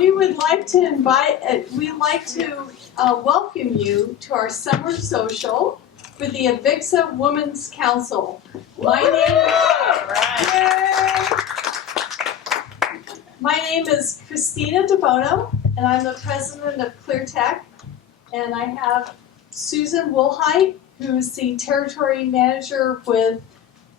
we would like to welcome you to our summer social for the Avixa Women's Council. My name is Christina DeBono, and I'm the president of ClearTech. And I have Susan Woolheit, who's the territory manager with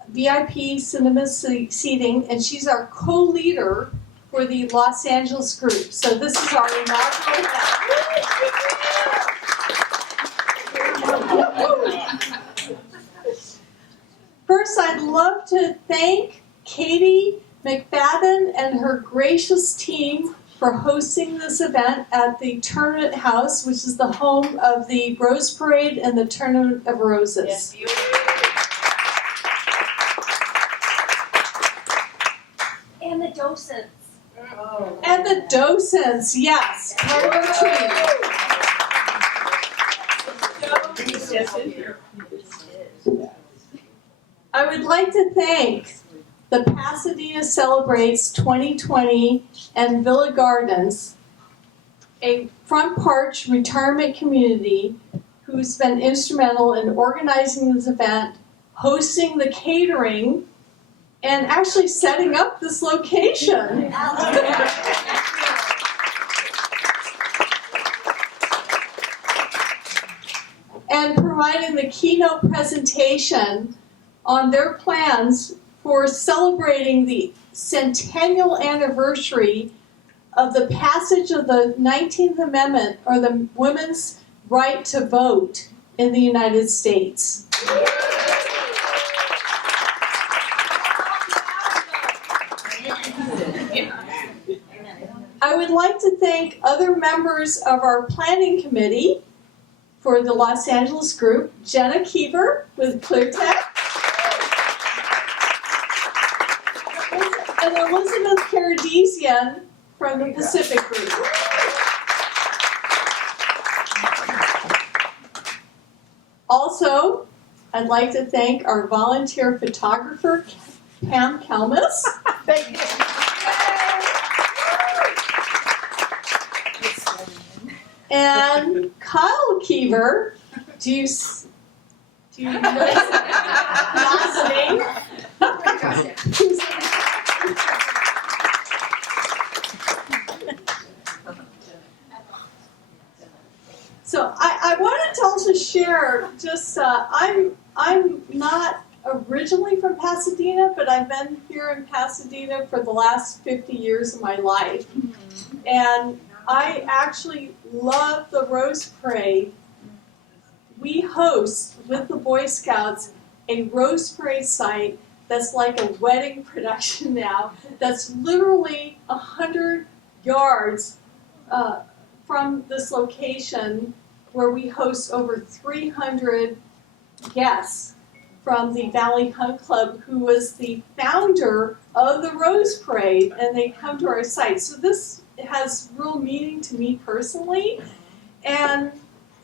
VIP Cinema Seating, and she's our co-leader for the Los Angeles group. So this is our inaugural event. First, I'd love to thank Katie McFadden and her gracious team for hosting this event at the Tournament House, which is the home of the Rose Parade and the Tournament of Roses. Yes, and the docents. Oh. And the docents, yes, part of our team. I would like to thank the Pasadena Celebrates 2020 and Villa Gardens, a Front Porch retirement community who's been instrumental in organizing this event, hosting the catering, and actually setting up this location. And providing the keynote presentation on their plans for celebrating the centennial anniversary of the passage of the 19th Amendment, or the women's right to vote in the United States. I would like to thank other members of our planning committee for the Los Angeles group, Jenna Keever with ClearTech, and Elizabeth Paradisian from the Pacific group. Also, I'd like to thank our volunteer photographer, Pam Kelmus. Thank you. And Kyle Keever, do you know his last name? So I wanted to also share just I'm not originally from Pasadena, but I've been here in Pasadena for the last 50 years of my life, and I actually love the Rose Parade. We host, with the Boy Scouts, a Rose Parade site that's like a wedding production now, that's literally 100 yards from this location, where we host over 300 guests from the Valley Hunt Club, who was the founder of the Rose Parade, and they come to our site. So this has real meaning to me personally, and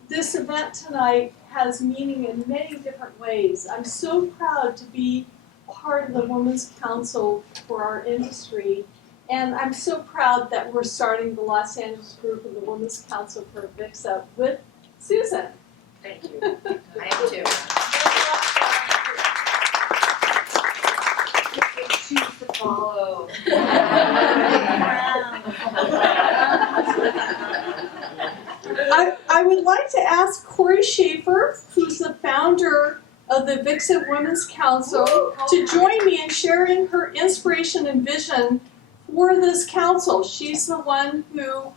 this event tonight has meaning in many different ways. I'm so proud to be part of the Women's Council for our industry, and I'm so proud that we're starting the Los Angeles group of the Women's Council for Avixa with Susan. Thank you. I am too. Choose to follow. I would like to ask Corey Schaefer, who's the founder of the Avixa Women's Council, to join me in sharing her inspiration and vision for this council. She's the one who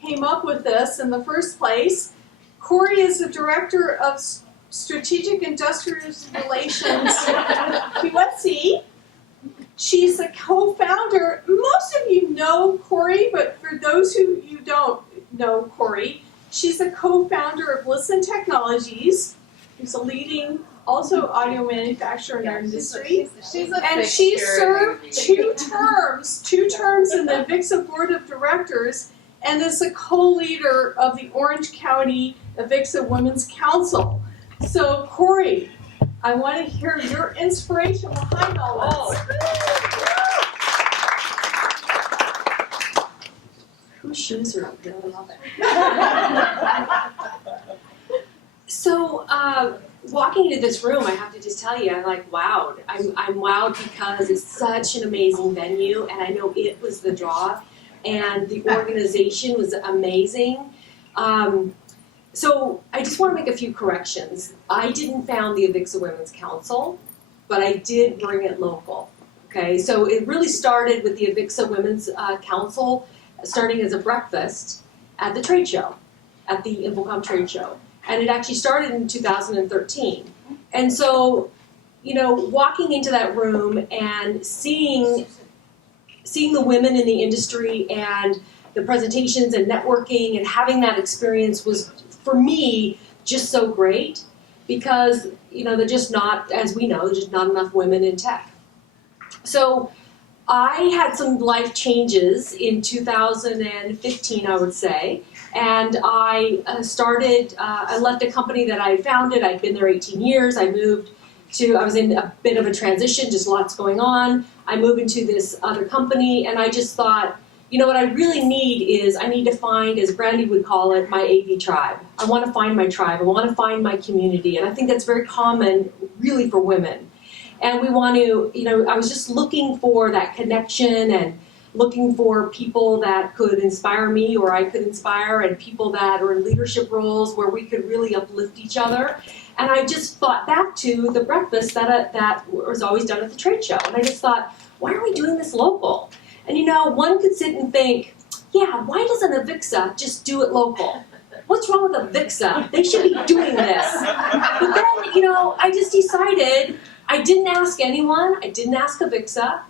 came up with this in the first place. Corey is the director of Strategic Industrial Relations QSC. She's the co-founder. Most of you know Corey, but for those who you don't know Corey, she's the co-founder of Listen Technologies, who's a leading also audio manufacturer in our industry. And she served two terms in the Avixa Board of Directors, and is the co-leader of the Orange County Avixa Women's Council. So, Corey, I want to hear your inspiration behind all this. Those shoes are really love it. So, walking into this room, I have to just tell you, I'm like wowed. I'm wowed because it's such an amazing venue, and I know it was the draw, and the organization was amazing. So I just want to make a few corrections. I didn't found the Avixa Women's Council, but I did bring it local. Okay, so it really started with the Avixa Women's Council, starting as a breakfast at the trade show, at the InfoComm trade show. And it actually started in 2013. And so, walking into that room and seeing the women in the industry and the presentations and networking and having that experience was, for me, just so great because, they're just not, as we know, there's just not enough women in tech. So I had some life changes in 2015, I would say, and I I left a company that I founded. I'd been there 18 years. I was in a bit of a transition, just lots going on. I moved into this other company, and I just thought, what I really need is I need to find, as Brandy would call it, my AV tribe. I want to find my tribe. I want to find my community, and I think that's very common, really, for women. And we want to, I was just looking for that connection and looking for people that could inspire me or I could inspire, and people that are in leadership roles where we could really uplift each other. And I just thought back to the breakfast that was always done at the trade show. And I just thought, why are we doing this local? And one could sit and think, yeah, why doesn't Avixa just do it local? What's wrong with Avixa? They should be doing this. But then, I just decided, I didn't ask anyone. I didn't ask Avixa.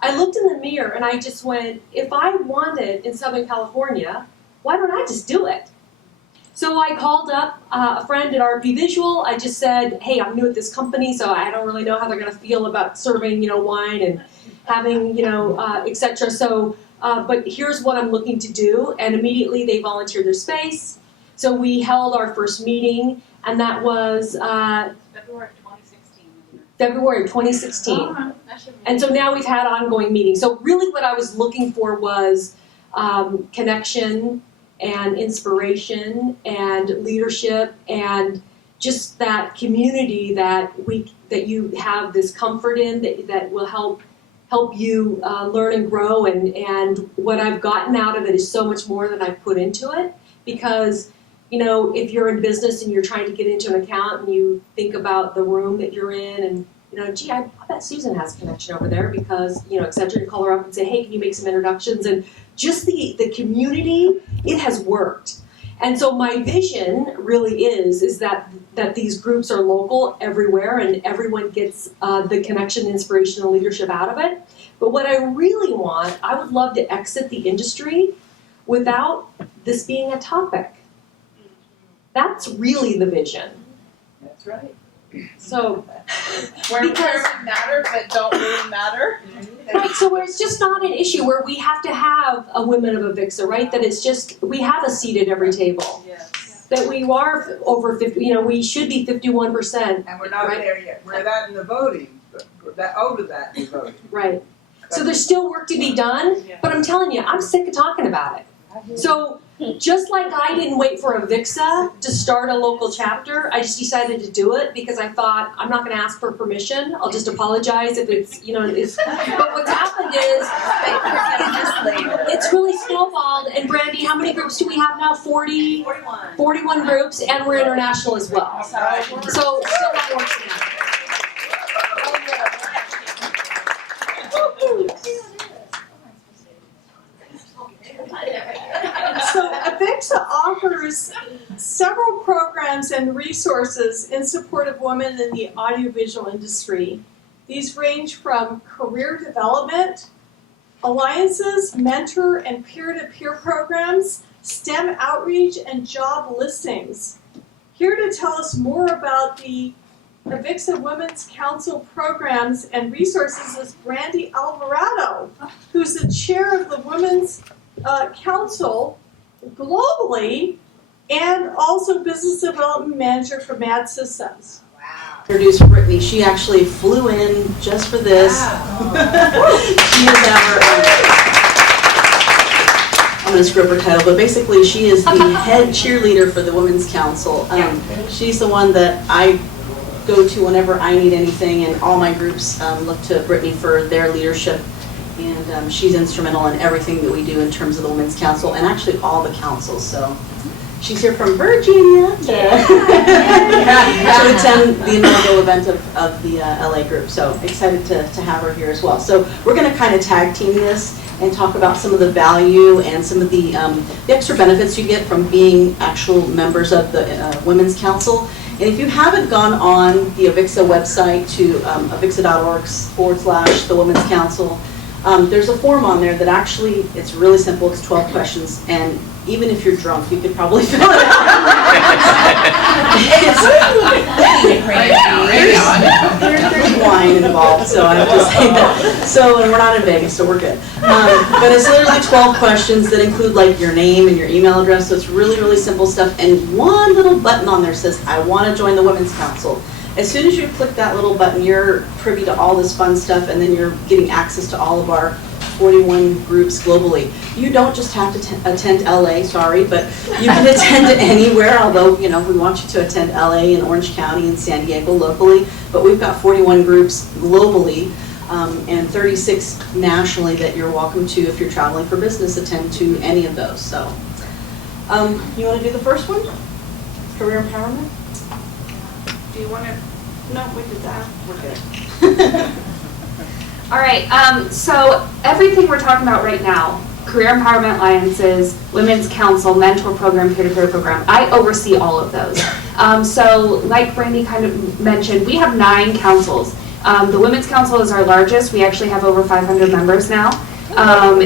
I looked in the mirror and I just went, if I want it in Southern California, why don't I just do it? So I called up a friend at RP Visual. I just said, hey, I'm new at this company, so I don't really know how they're going to feel about serving, wine and having, etc. So, but here's what I'm looking to do. And immediately they volunteered their space. So we held our first meeting, and that was February of 2016. And so now we've had ongoing meetings. So really what I was looking for was connection and inspiration and leadership and just that community that you have this comfort in that will help you learn and grow. And what I've gotten out of it is so much more than I've put into it, because if you're in business and you're trying to get into an account and you think about the room that you're in and, gee, I bet Susan has a connection over there because, et cetera, you call her up and say, hey, can you make some introductions? And just the community, it has worked. And so my vision really is that these groups are local everywhere and everyone gets the connection, inspiration, and leadership out of it. But what I really want, I would love to exit the industry without this being a topic. That's really the vision. That's right. So, Where we matter but don't really matter. right, so where it's just not an issue where we have to have a women of Avixa, right? That it's just, we have a seat at every table. Yes. That we are over 50, we should be 51%. And we're not right? there yet. We're that in the voting, but we're that over that in the voting. Right. So there's still work to be done, but I'm telling you, I'm sick of talking about it. So just like I didn't wait for Avixa to start a local chapter, I just decided to do it because I thought I'm not going to ask for permission. I'll just apologize if it's, but what's happened is it's really snowballed. And Brandy, how many groups do we have now? 41 groups, and we're international as well. So still not working out. So Avixa offers several programs and resources in support of women in the audiovisual industry. These range from career development, alliances, mentor and peer-to-peer programs, STEM outreach, and job listings. Here to tell us more about the Avixa Women's Council programs and resources is Brandy Alvarado, who's the chair of the Women's Council globally and also business development manager for Mad Systems. Wow. Introduce Brittany. She actually flew in just for this. Wow. She is our I'm gonna screw up her title, but basically she is the head cheerleader for the Women's Council. She's the one that I go to whenever I need anything, and all my groups look to Brittany for their leadership. And she's instrumental in everything that we do in terms of the Women's Council, and actually all the councils. So she's here from Virginia to attend the inaugural event of the LA group. So excited to have her here as well. So we're going to kind of tag team this and talk about some of the value and some of the extra benefits you get from being actual members of the Women's Council. And if you haven't gone on the Avixa website to avixa.org/the Women's Council, there's a form on there that actually, it's really simple, it's 12 questions, and even if you're drunk, you could probably fill it out. There's wine involved, so I have to say that. So, and we're not in Vegas, so we're good. But it's literally 12 questions that include like your name and your email address, so it's really, really simple stuff. And one little button on there says, I want to join the Women's Council. As soon as you click that little button, you're privy to all this fun stuff, and then you're getting access to all of our 41 groups globally. You don't just have to attend LA, sorry, but you can attend anywhere, although, you know, we want you to attend LA and Orange County and San Diego locally, but we've got 41 groups globally and 36 nationally that you're welcome to, if you're traveling for business, attend to any of those. So, you want to do the first one? Career empowerment? Do you want to? No, we did that. We're good. All right, so everything we're talking about right now, Career Empowerment Alliances, Women's Council, Mentor Program, Peer-to-Peer Program, I oversee all of those. So like Brandy kind of mentioned, we have 9 councils. The Women's Council is our largest. We actually have over 500 members now. And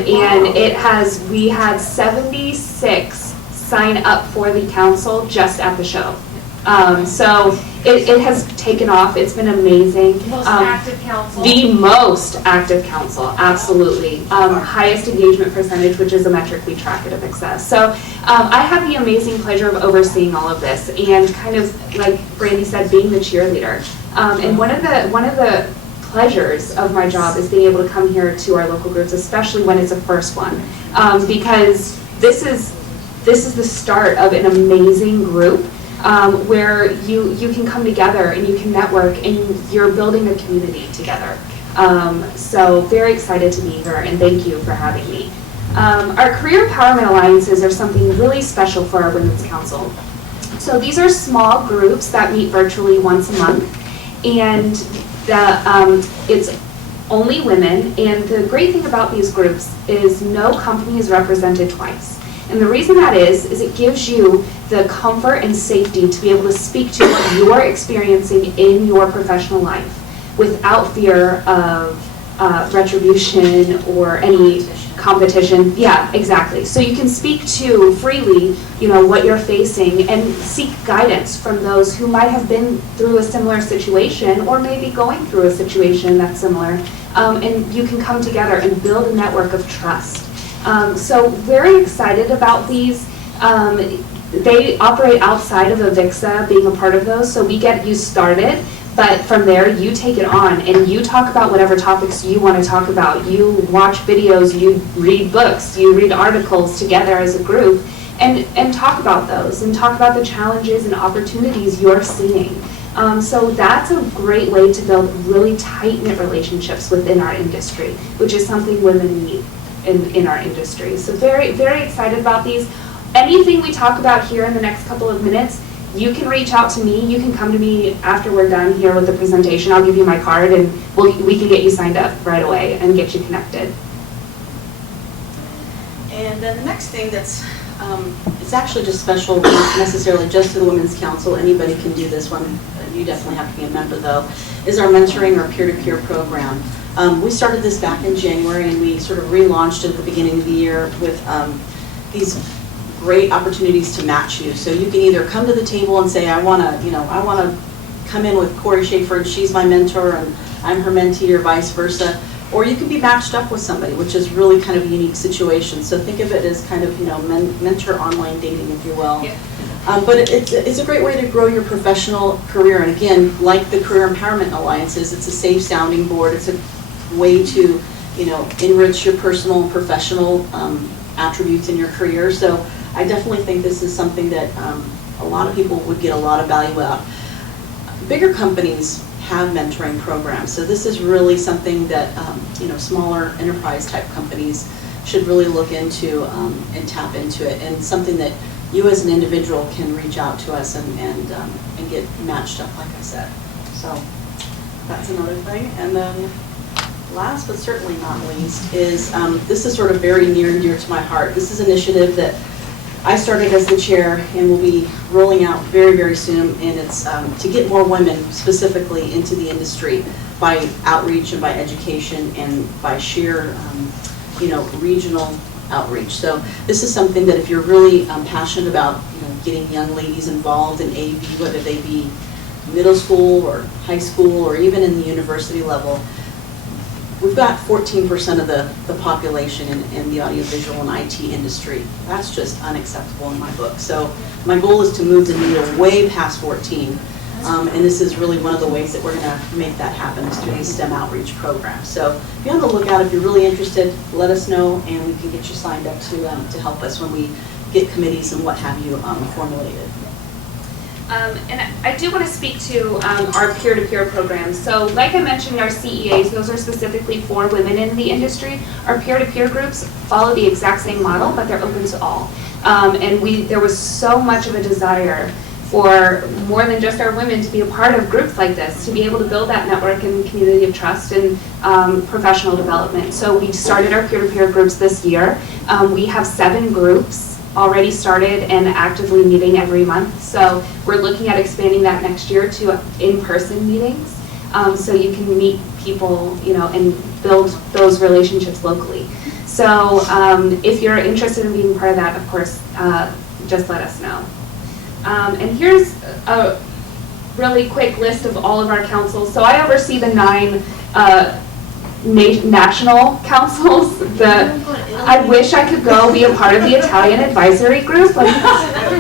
we had 76 sign up for the council just at the show. So it has taken off. It's been amazing. Most active council. The most active council, absolutely. Highest engagement percentage, which is a metric we track at Avixa. So I have the amazing pleasure of overseeing all of this and kind of, like Brandy said, being the cheerleader. And one of the pleasures of my job is being able to come here to our local groups, especially when it's a first one, because this is the start of an amazing group. Where you can come together and you can network and you're building a community together. So very excited to be here, and thank you for having me. Our Career Empowerment Alliances are something really special for our Women's Council. So these are small groups that meet virtually once a month, and it's only women, and the great thing about these groups is no company is represented twice. And the reason that is it gives you the comfort and safety to be able to speak to what you're experiencing in your professional life without fear of retribution or any competition. Yeah, exactly. So you can speak to freely, you know, what you're facing and seek guidance from those who might have been through a similar situation or maybe going through a situation that's similar. And you can come together and build a network of trust. So very excited about these. They operate outside of Avixa, being a part of those, so we get you started, but from there you take it on and you talk about whatever topics you want to talk about. You watch videos, you read books, you read articles together as a group and talk about those and talk about the challenges and opportunities you're seeing. So that's a great way to build really tight-knit relationships within our industry, which is something women need in our industry. So very, very excited about these. Anything we talk about here in the next couple of minutes, you can reach out to me. You can come to me after we're done here with the presentation. I'll give you my card and we can get you signed up right away and get you connected. And then the next thing that's, it's actually just special, not necessarily just to the Women's Council, anybody can do this one, you definitely have to be a member though, is our mentoring or peer-to-peer program. We started this back in January and we sort of relaunched it at the beginning of the year with these great opportunities to match you. So you can either come to the table and say, I want to come in with Corey Schaefer and she's my mentor and I'm her mentee or vice versa. Or you can be matched up with somebody, which is really kind of a unique situation. So think of it as kind of, mentor online dating, if you will. Yeah. But it's a great way to grow your professional career. And again, like the Career Empowerment Alliances, it's a safe sounding board. It's a way to, enrich your personal and professional attributes in your career. So I definitely think this is something that a lot of people would get a lot of value out. Bigger companies have mentoring programs, so this is really something that smaller enterprise type companies should really look into and tap into it, and something that you as an individual can reach out to us and get matched up, like I said. So that's another thing. And then last but certainly not least is, this is sort of very near and dear to my heart. This is an initiative that I started as the chair and will be rolling out very, very soon, and it's to get more women specifically into the industry by outreach and by education and by sheer regional outreach. So this is something that if you're really passionate about getting young ladies involved in AV, whether they be middle school or high school or even in the university level, we've got 14% of the population in the audiovisual and IT industry. That's just unacceptable in my book. So my goal is to move the needle way past 14. And this is really one of the ways that we're going to make that happen is through these STEM outreach programs. So be on the lookout. If you're really interested, let us know, and we can get you signed up to help us when we get committees and what have you formulated. And I do want to speak to our peer-to-peer programs. So like I mentioned, our CEAs, those are specifically for women in the industry. Our peer-to-peer groups follow the exact same model, but they're open to all. And there was so much of a desire for more than just our women to be a part of groups like this, to be able to build that network and community of trust and professional development. So we started our peer-to-peer groups this year. We have 7 groups already started and actively meeting every month. So we're looking at expanding that next year to in-person meetings, so you can meet people, and build those relationships locally. So if you're interested in being part of that, of course, just let us know. And here's a really quick list of all of our councils. So I oversee the 9 national councils. I wish I could go be a part of the Italian advisory group. Like,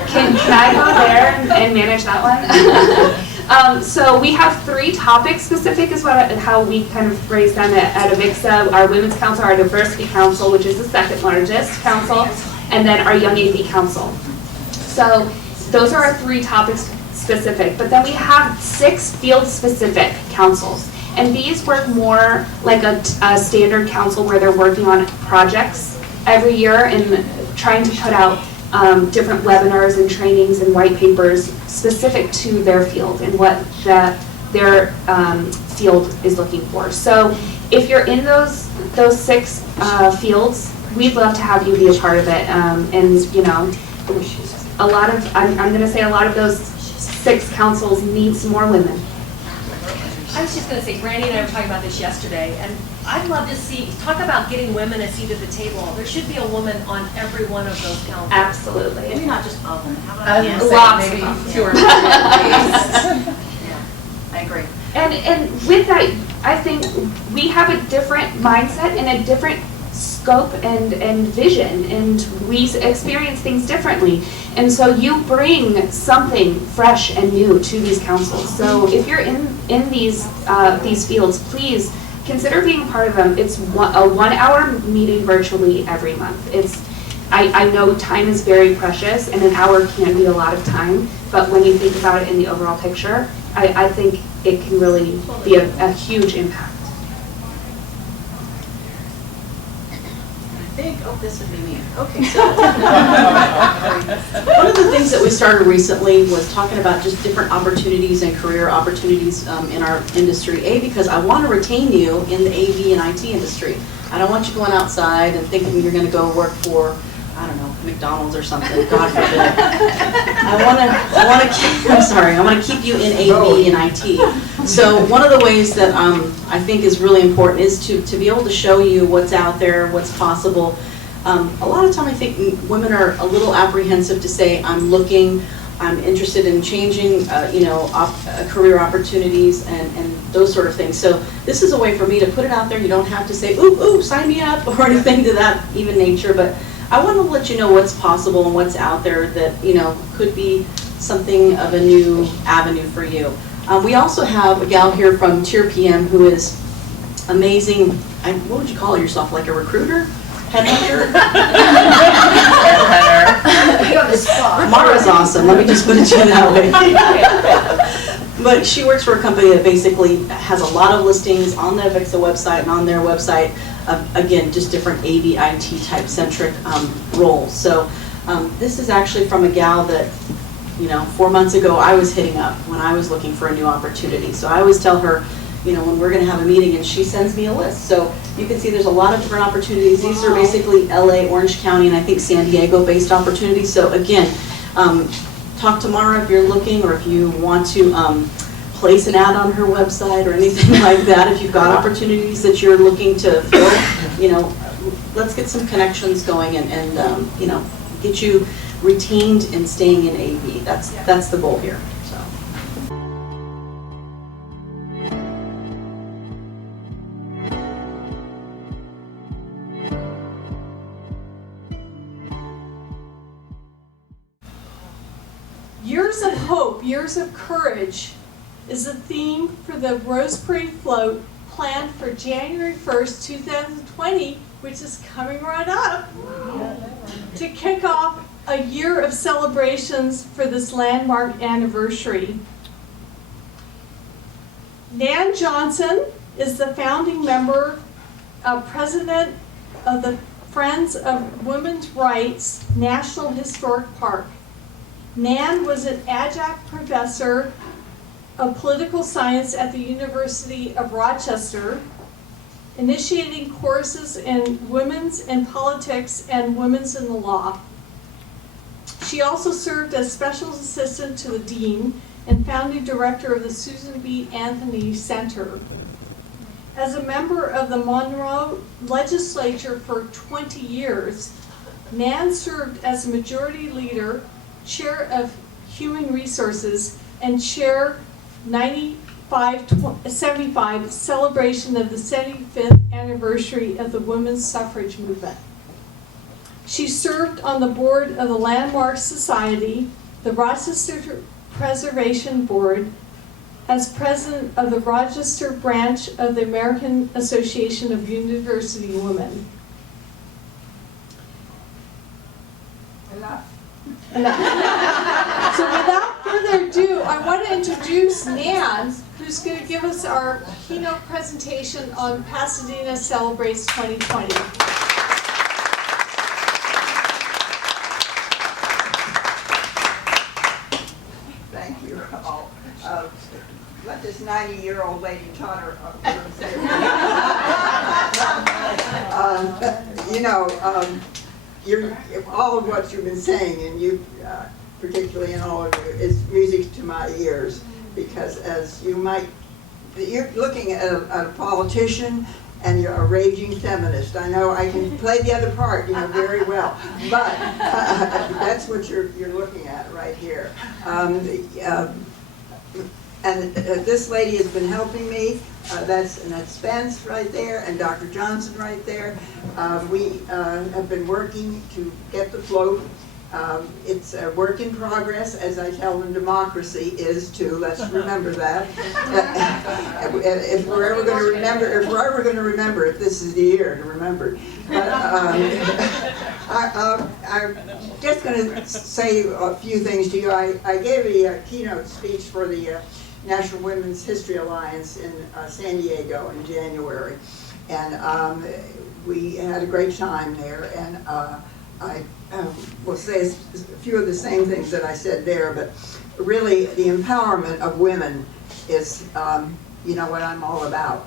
can I go there and manage that one? So we have 3 topic specific is how we kind of phrase them at AVIXA. Our Women's Council, our Diversity Council, which is the 2nd largest council, and then our Young AV Council. So those are our 3 topics specific, but then we have 6 field specific councils. And these work more like a standard council where they're working on projects every year and trying to put out different webinars and trainings and white papers specific to their field and what their field is looking for. So if you're in those 6 fields, we'd love to have you be a part of it. And a lot of, I'm going to say a lot of those 6 councils need some more women. I was just going to say, Brandy and I were talking about this yesterday, and I'd love to talk about getting women a seat at the table. There should be a woman on every one of those councils. Absolutely. Maybe not just a woman. How about Lots maybe of them. 2 or 3 at least. Yeah, I agree. And with that, I think we have a different mindset and a different scope and vision, and we experience things differently. And so you bring something fresh and new to these councils. So if you're in these fields, please consider being part of them. It's a 1-hour meeting virtually every month. I know time is very precious, and an hour can be a lot of time, but when you think about it in the overall picture, I think it can really be a huge impact. This would be me. Okay, so one of the things that we started recently was talking about just different opportunities and career opportunities in our industry. Because I want to retain you in the AV and IT industry. I don't want you going outside and thinking you're going to go work for, I don't know, McDonald's or something. God forbid. I want to keep you in AV and IT. So one of the ways that I think is really important is to be able to show you what's out there, what's possible. A lot of time I think women are a little apprehensive to say, I'm interested in changing, career opportunities and those sort of things. So this is a way for me to put it out there. You don't have to say, ooh, sign me up or anything to that even nature, but I want to let you know what's possible and what's out there that, could be something of a new avenue for you. We also have a gal here from Tier PM who is amazing. What would you call yourself, like a recruiter? Headhunter? Mara's awesome, let me just put it to you that way. But she works for a company that basically has a lot of listings on the Avixa website and on their website, again, just different AV, IT type centric roles. So this is actually from a gal that, 4 months ago I was hitting up when I was looking for a new opportunity. So I always tell her, when we're gonna have a meeting, and she sends me a list. So you can see there's a lot of different opportunities. These are basically LA, Orange County, and I think San Diego based opportunities. So again, talk to Mara if you're looking, or if you want to place an ad on her website or anything like that. If you've got opportunities that you're looking to fill, let's get some connections going and get you retained and staying in AV. That's the goal here. So. Years of Hope, Years of Courage is the theme for the Rose Parade Float planned for January 1st, 2020, which is coming right up, to kick off a year of celebrations for this landmark anniversary. Nan Johnson is the founding member, president of the Friends of Women's Rights National Historic Park. Nan was an adjunct professor of political science at the University of Rochester, initiating courses in women's in politics and women's in the law. She also served as special assistant to the dean and founding director of the Susan B. Anthony Center. As a member of the Monroe legislature for 20 years, Nan served as a majority leader, chair of human resources, and chair 75 celebration of the 75th anniversary of the women's suffrage movement. She served on the board of the Landmark Society, the Rochester Preservation Board, as president of the Rochester branch of the American Association of University Women. So without further ado, I want to introduce Nan, who's going to give us our keynote presentation on Pasadena Celebrates 2020. Thank you all. Let this 90-year-old lady totter up. All of what you've been saying, and you particularly, and all of you, is music to my ears, because you're looking at a politician, and you're a raging feminist. I know I can play the other part, very well, but that's what you're looking at right here. And this lady has been helping me. That's Spence right there, and Dr. Johnson right there. We have been working to get the float. It's a work in progress, as I tell them democracy is too. Let's remember that. If we're ever going to remember it, this is the year to remember. But I'm just going to say a few things to you. I gave a keynote speech for the National Women's History Alliance in San Diego in January, and we had a great time there. And I will say a few of the same things that I said there, but really the empowerment of women is, what I'm all about.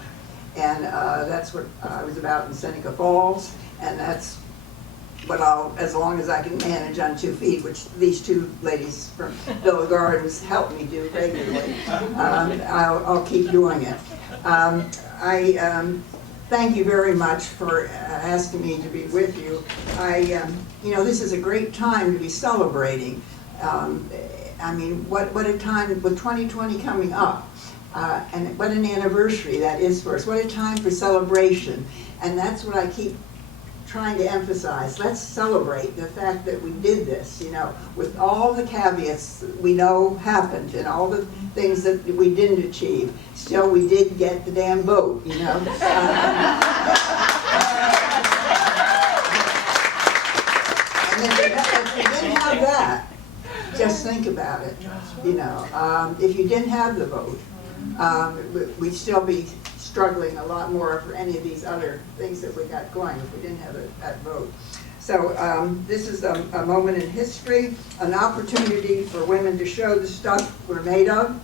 And that's what I was about in Seneca Falls, and that's what as long as I can manage on 2 feet, which these two ladies from Villa Gardens help me do regularly, I'll keep doing it. I thank you very much for asking me to be with you. This is a great time to be celebrating. What a time with 2020 coming up. And what an anniversary that is for us. What a time for celebration. And that's what I keep trying to emphasize. Let's celebrate the fact that we did this, with all the caveats that we know happened and all the things that we didn't achieve. Still, we did get the damn vote, And if we didn't have that, just think about it, you know. If you didn't have the vote, we'd still be struggling a lot more for any of these other things that we got going if we didn't have that vote. So this is a moment in history, an opportunity for women to show the stuff we're made of,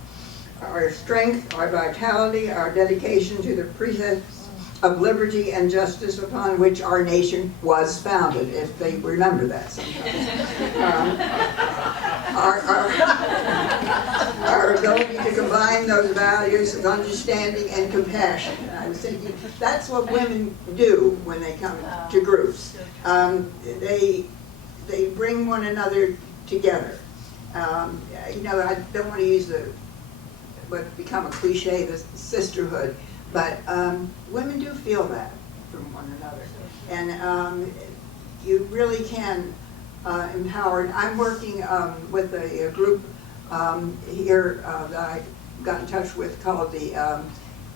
our strength, our vitality, our dedication to the precepts of liberty and justice upon which our nation was founded, if they remember that sometimes. Our ability to combine those values of understanding and compassion. And I was thinking, that's what women do when they come to groups. They bring one another together. You know, I don't want to use what become a cliche, the sisterhood, but women do feel that from one another. And you really can empower. I'm working with a group here that I got in touch with called the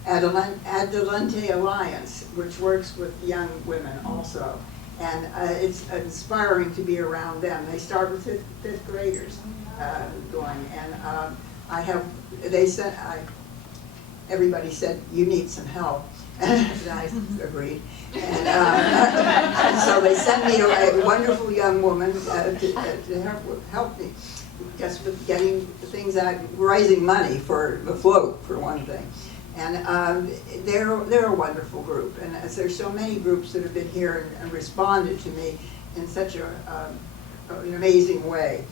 Adelante Alliance, which works with young women also. And it's inspiring to be around them. They start with fifth graders going. And everybody said, you need some help. And I agreed. And so they sent me a wonderful young woman to help me just with getting things out, raising money for the float, for one thing. And they're a wonderful group. And as there's so many groups that have been here and responded to me in such an amazing way.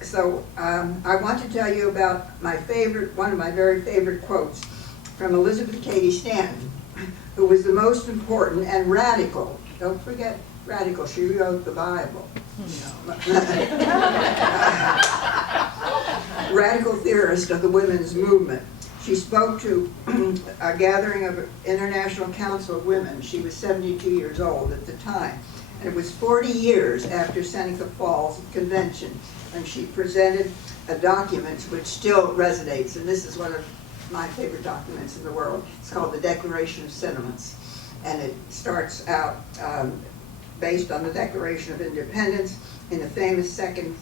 So I want to tell you about one of my very favorite quotes from Elizabeth Cady Stanton, who was the most important and radical, don't forget radical, she wrote the Bible, you know. Radical theorist of the women's movement. She spoke to a gathering of an International Council of Women. She was 72 years old at the time. And it was 40 years after Seneca Falls Convention, and she presented a document which still resonates, and this is one of my favorite documents in the world. It's called the Declaration of Sentiments, and it starts out based on the Declaration of Independence. In the famous second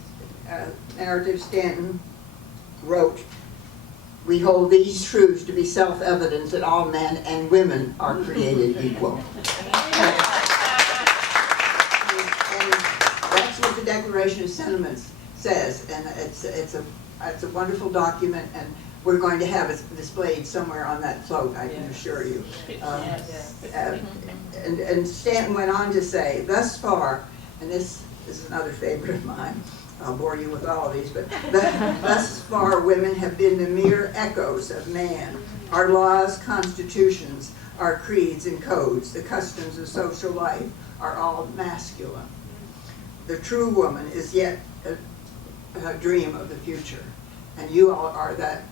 narrative, Stanton wrote, "We hold these truths to be self-evident that all men and women are created equal." That's what the Declaration of Sentiments says, and it's a wonderful document, and we're going to have it displayed somewhere on that float, I can assure you. And Stanton went on to say, thus far, and this is another favorite of mine, I'll bore you with all of these, but thus far women have been the mere echoes of man. Our laws, constitutions, our creeds and codes, the customs of social life are all masculine. The true woman is yet a dream of the future, and you all are that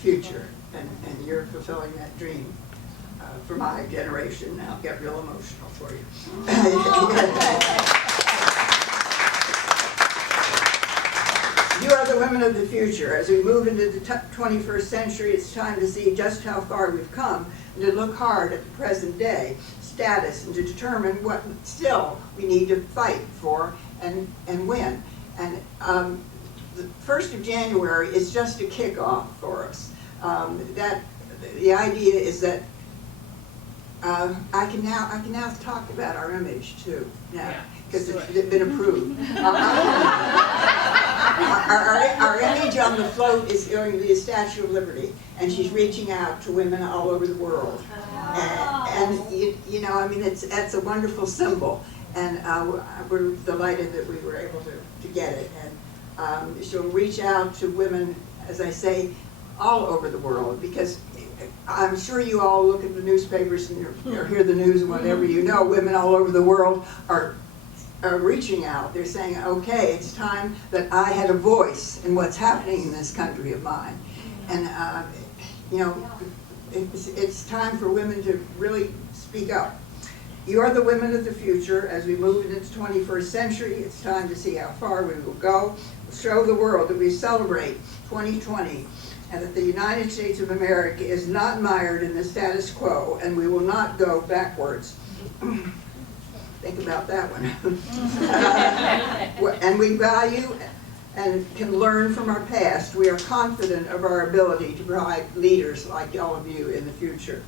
future, and you're fulfilling that dream for my generation. Now I'll get real emotional for you. You are the women of the future. As we move into the 21st century, it's time to see just how far we've come and to look hard at the present day status and to determine what still we need to fight for and win. And the 1st of January is just a kickoff for us. The idea is that I can now talk about our image too now, because it's been approved. Our image on the float is going to be a Statue of Liberty, and she's reaching out to women all over the world. And you know, I mean, that's a wonderful symbol, and we're delighted that we were able to get it. And she'll reach out to women, as I say, all over the world, because I'm sure you all look at the newspapers and or hear the news and whatever, you know, women all over the world are reaching out. They're saying, okay, it's time that I had a voice in what's happening in this country of mine. And, you know, it's time for women to really speak up. You are the women of the future. As we move into the 21st century, it's time to see how far we will go. Show the world that we celebrate 2020 and that the United States of America is not mired in the status quo, and we will not go backwards. Think about that one. And we value and can learn from our past, we are confident of our ability to provide leaders like all of you in the future.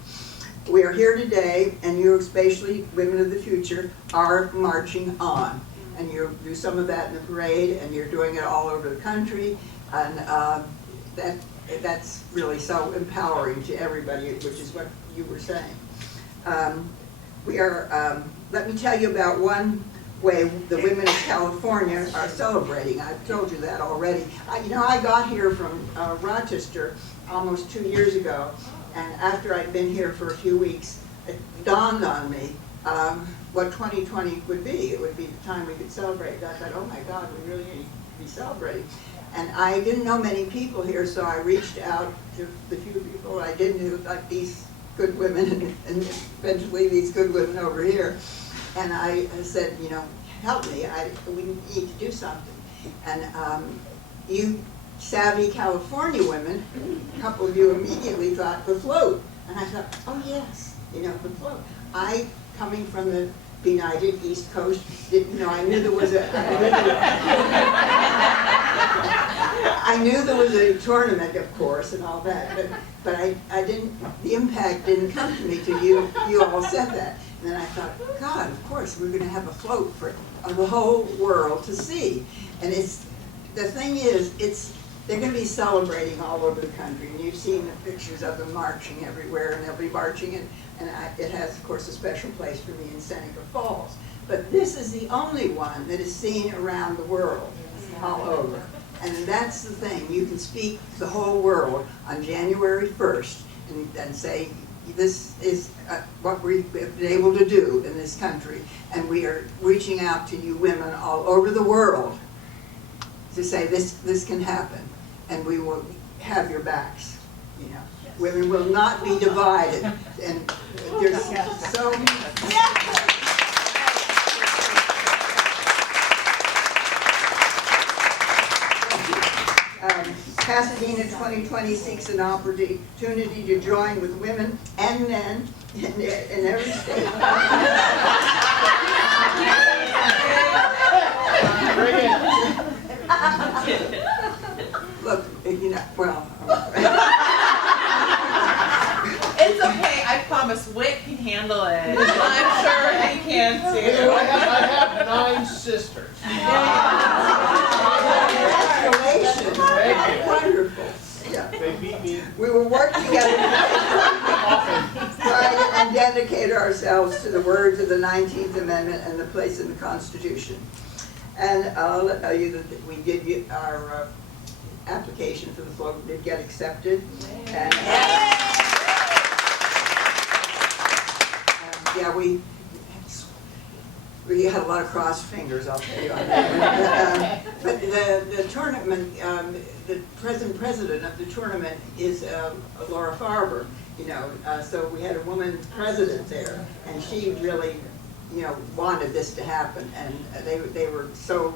We are here today, and you, especially women of the future, are marching on. And you do some of that in the parade, and you're doing it all over the country, and that's really so empowering to everybody, which is what you were saying. Let me tell you about one way the women of California are celebrating. I've told you that already. I got here from Rochester almost 2 years ago, and after I'd been here for a few weeks, it dawned on me what 2020 would be. It would be the time we could celebrate. I thought, oh my God, we really need to be celebrating. And I didn't know many people here, so I reached out to the few people I did know, like these good women, and eventually these good women over here. And I said, help me, we need to do something. And you savvy California women, a couple of you immediately thought the float. And I thought, oh yes, the float. Coming from the benighted East Coast, I knew there was I knew there was a tournament, of course, and all that, but I didn't, the impact didn't come to me till you all said that. And then I thought, God, of course, we're going to have a float for the whole world to see. And the thing is, they're going to be celebrating all over the country, and you've seen the pictures of them marching everywhere, and they'll be marching, and it has, of course, a special place for me in Seneca Falls. But this is the only one that is seen around the world, all over. And that's the thing. You can speak to the whole world on January 1st and say, this is what we've been able to do in this country. And we are reaching out to you women all over the world to say this can happen. And we will have your backs. Women will not be divided. And there's so Pasadena 2020 seeks an opportunity to join with women and men in every state. Look, well. It's okay, I promise Whit can handle it. I'm sure he can too. I have 9 sisters. Congratulations. Wonderful. Yeah. They beat me. We will work together to try and dedicate ourselves to the words of the 19th Amendment and the place in the Constitution. And I'll tell you that we did get our application for the float did get accepted. And, yeah, we had a lot of crossed fingers, I'll tell you on that. But the tournament, the present president of the tournament is Laura Farber, so we had a woman president there, and she really, wanted this to happen, and they were so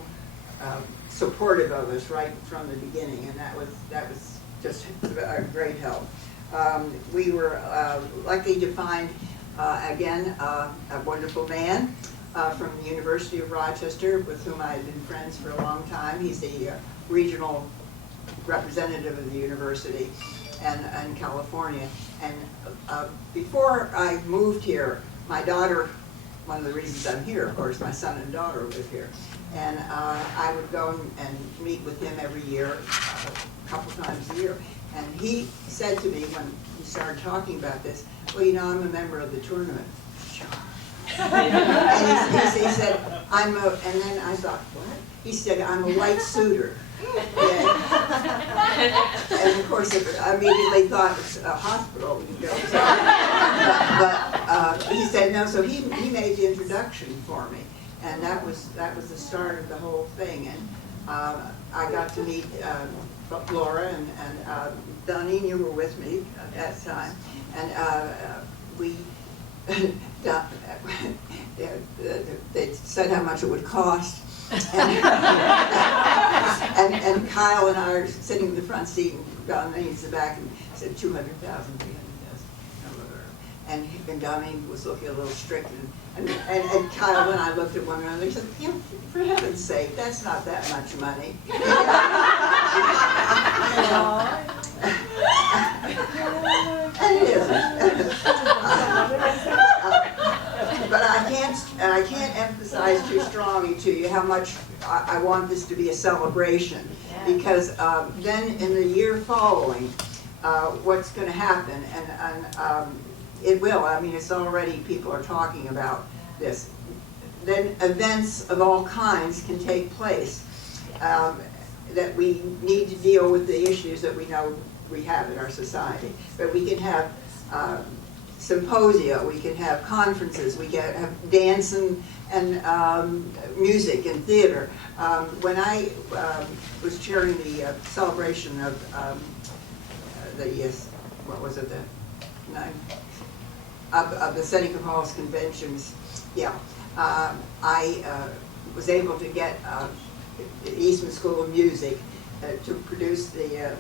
supportive of us right from the beginning, and that was just a great help. We were lucky to find again a wonderful man from the University of Rochester, with whom I had been friends for a long time. He's the regional representative of the university in California. And before I moved here, my daughter, one of the reasons I'm here, of course, my son and daughter live here. And I would go and meet with him every year, a couple times a year. And he said to me when he started talking about this, well, I'm a member of the tournament. And he said, and then I thought, what? He said, I'm a white suitor. Yeah. And of course, I immediately thought it's a hospital. But he said no, so he made the introduction for me. And that was the start of the whole thing. And I got to meet Laura and Donnie, you were with me at that time. And we they said how much it would cost. And Kyle and I are sitting in the front seat, and Don leans the back and said 200,000, 300,000. and Donnie was looking a little strict, and Kyle and I looked at one another and said, you know, for heaven's sake, that's not that much money. And it isn't. But I can't emphasize too strongly to you how much I want this to be a celebration, because then in the year following, what's going to happen, and it will, I mean, it's already, people are talking about this, then events of all kinds can take place, that we need to deal with the issues that we know we have in our society. But we can have symposia, we can have conferences, we can have dance and music and theater. When I was chairing the celebration of what was it, of the Seneca Falls conventions, yeah, I was able to get the Eastman School of Music to produce the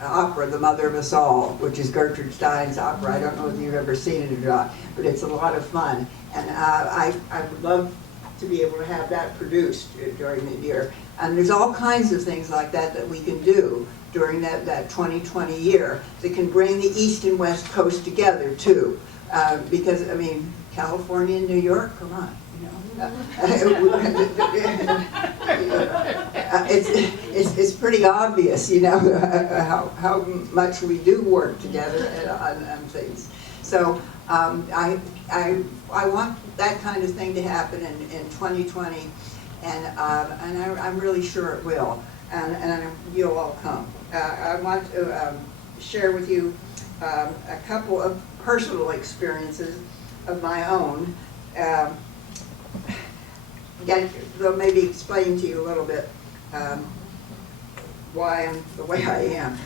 opera, The Mother of Us All, which is Gertrude Stein's opera. I don't know if you've ever seen it or not, but it's a lot of fun. And I would love to be able to have that produced during the year. And there's all kinds of things like that that we can do during that 2020 year that can bring the East and West Coast together too. Because, I mean, California and New York, come on. It's pretty obvious, you know, how much we do work together on things. So I want that kind of thing to happen in 2020, and I'm really sure it will, and you'll all come. I want to share with you a couple of personal experiences of my own. They'll maybe explain to you a little bit why I'm the way I am.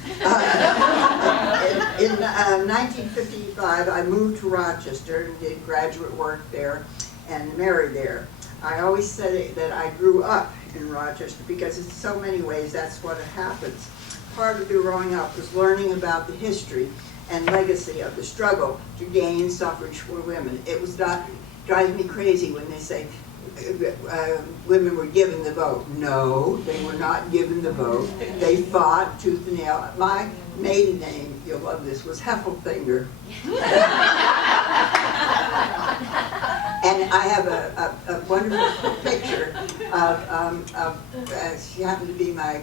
In 1955, I moved to Rochester and did graduate work there and married there. I always said that I grew up in Rochester because in so many ways that's what happens. Part of growing up was learning about the history and legacy of the struggle to gain suffrage for women. It was drives me crazy when they say women were given the vote. No, they were not given the vote. They fought tooth and nail. My maiden name, you'll love this, was Heffelfinger. And I have a wonderful picture of she happened to be my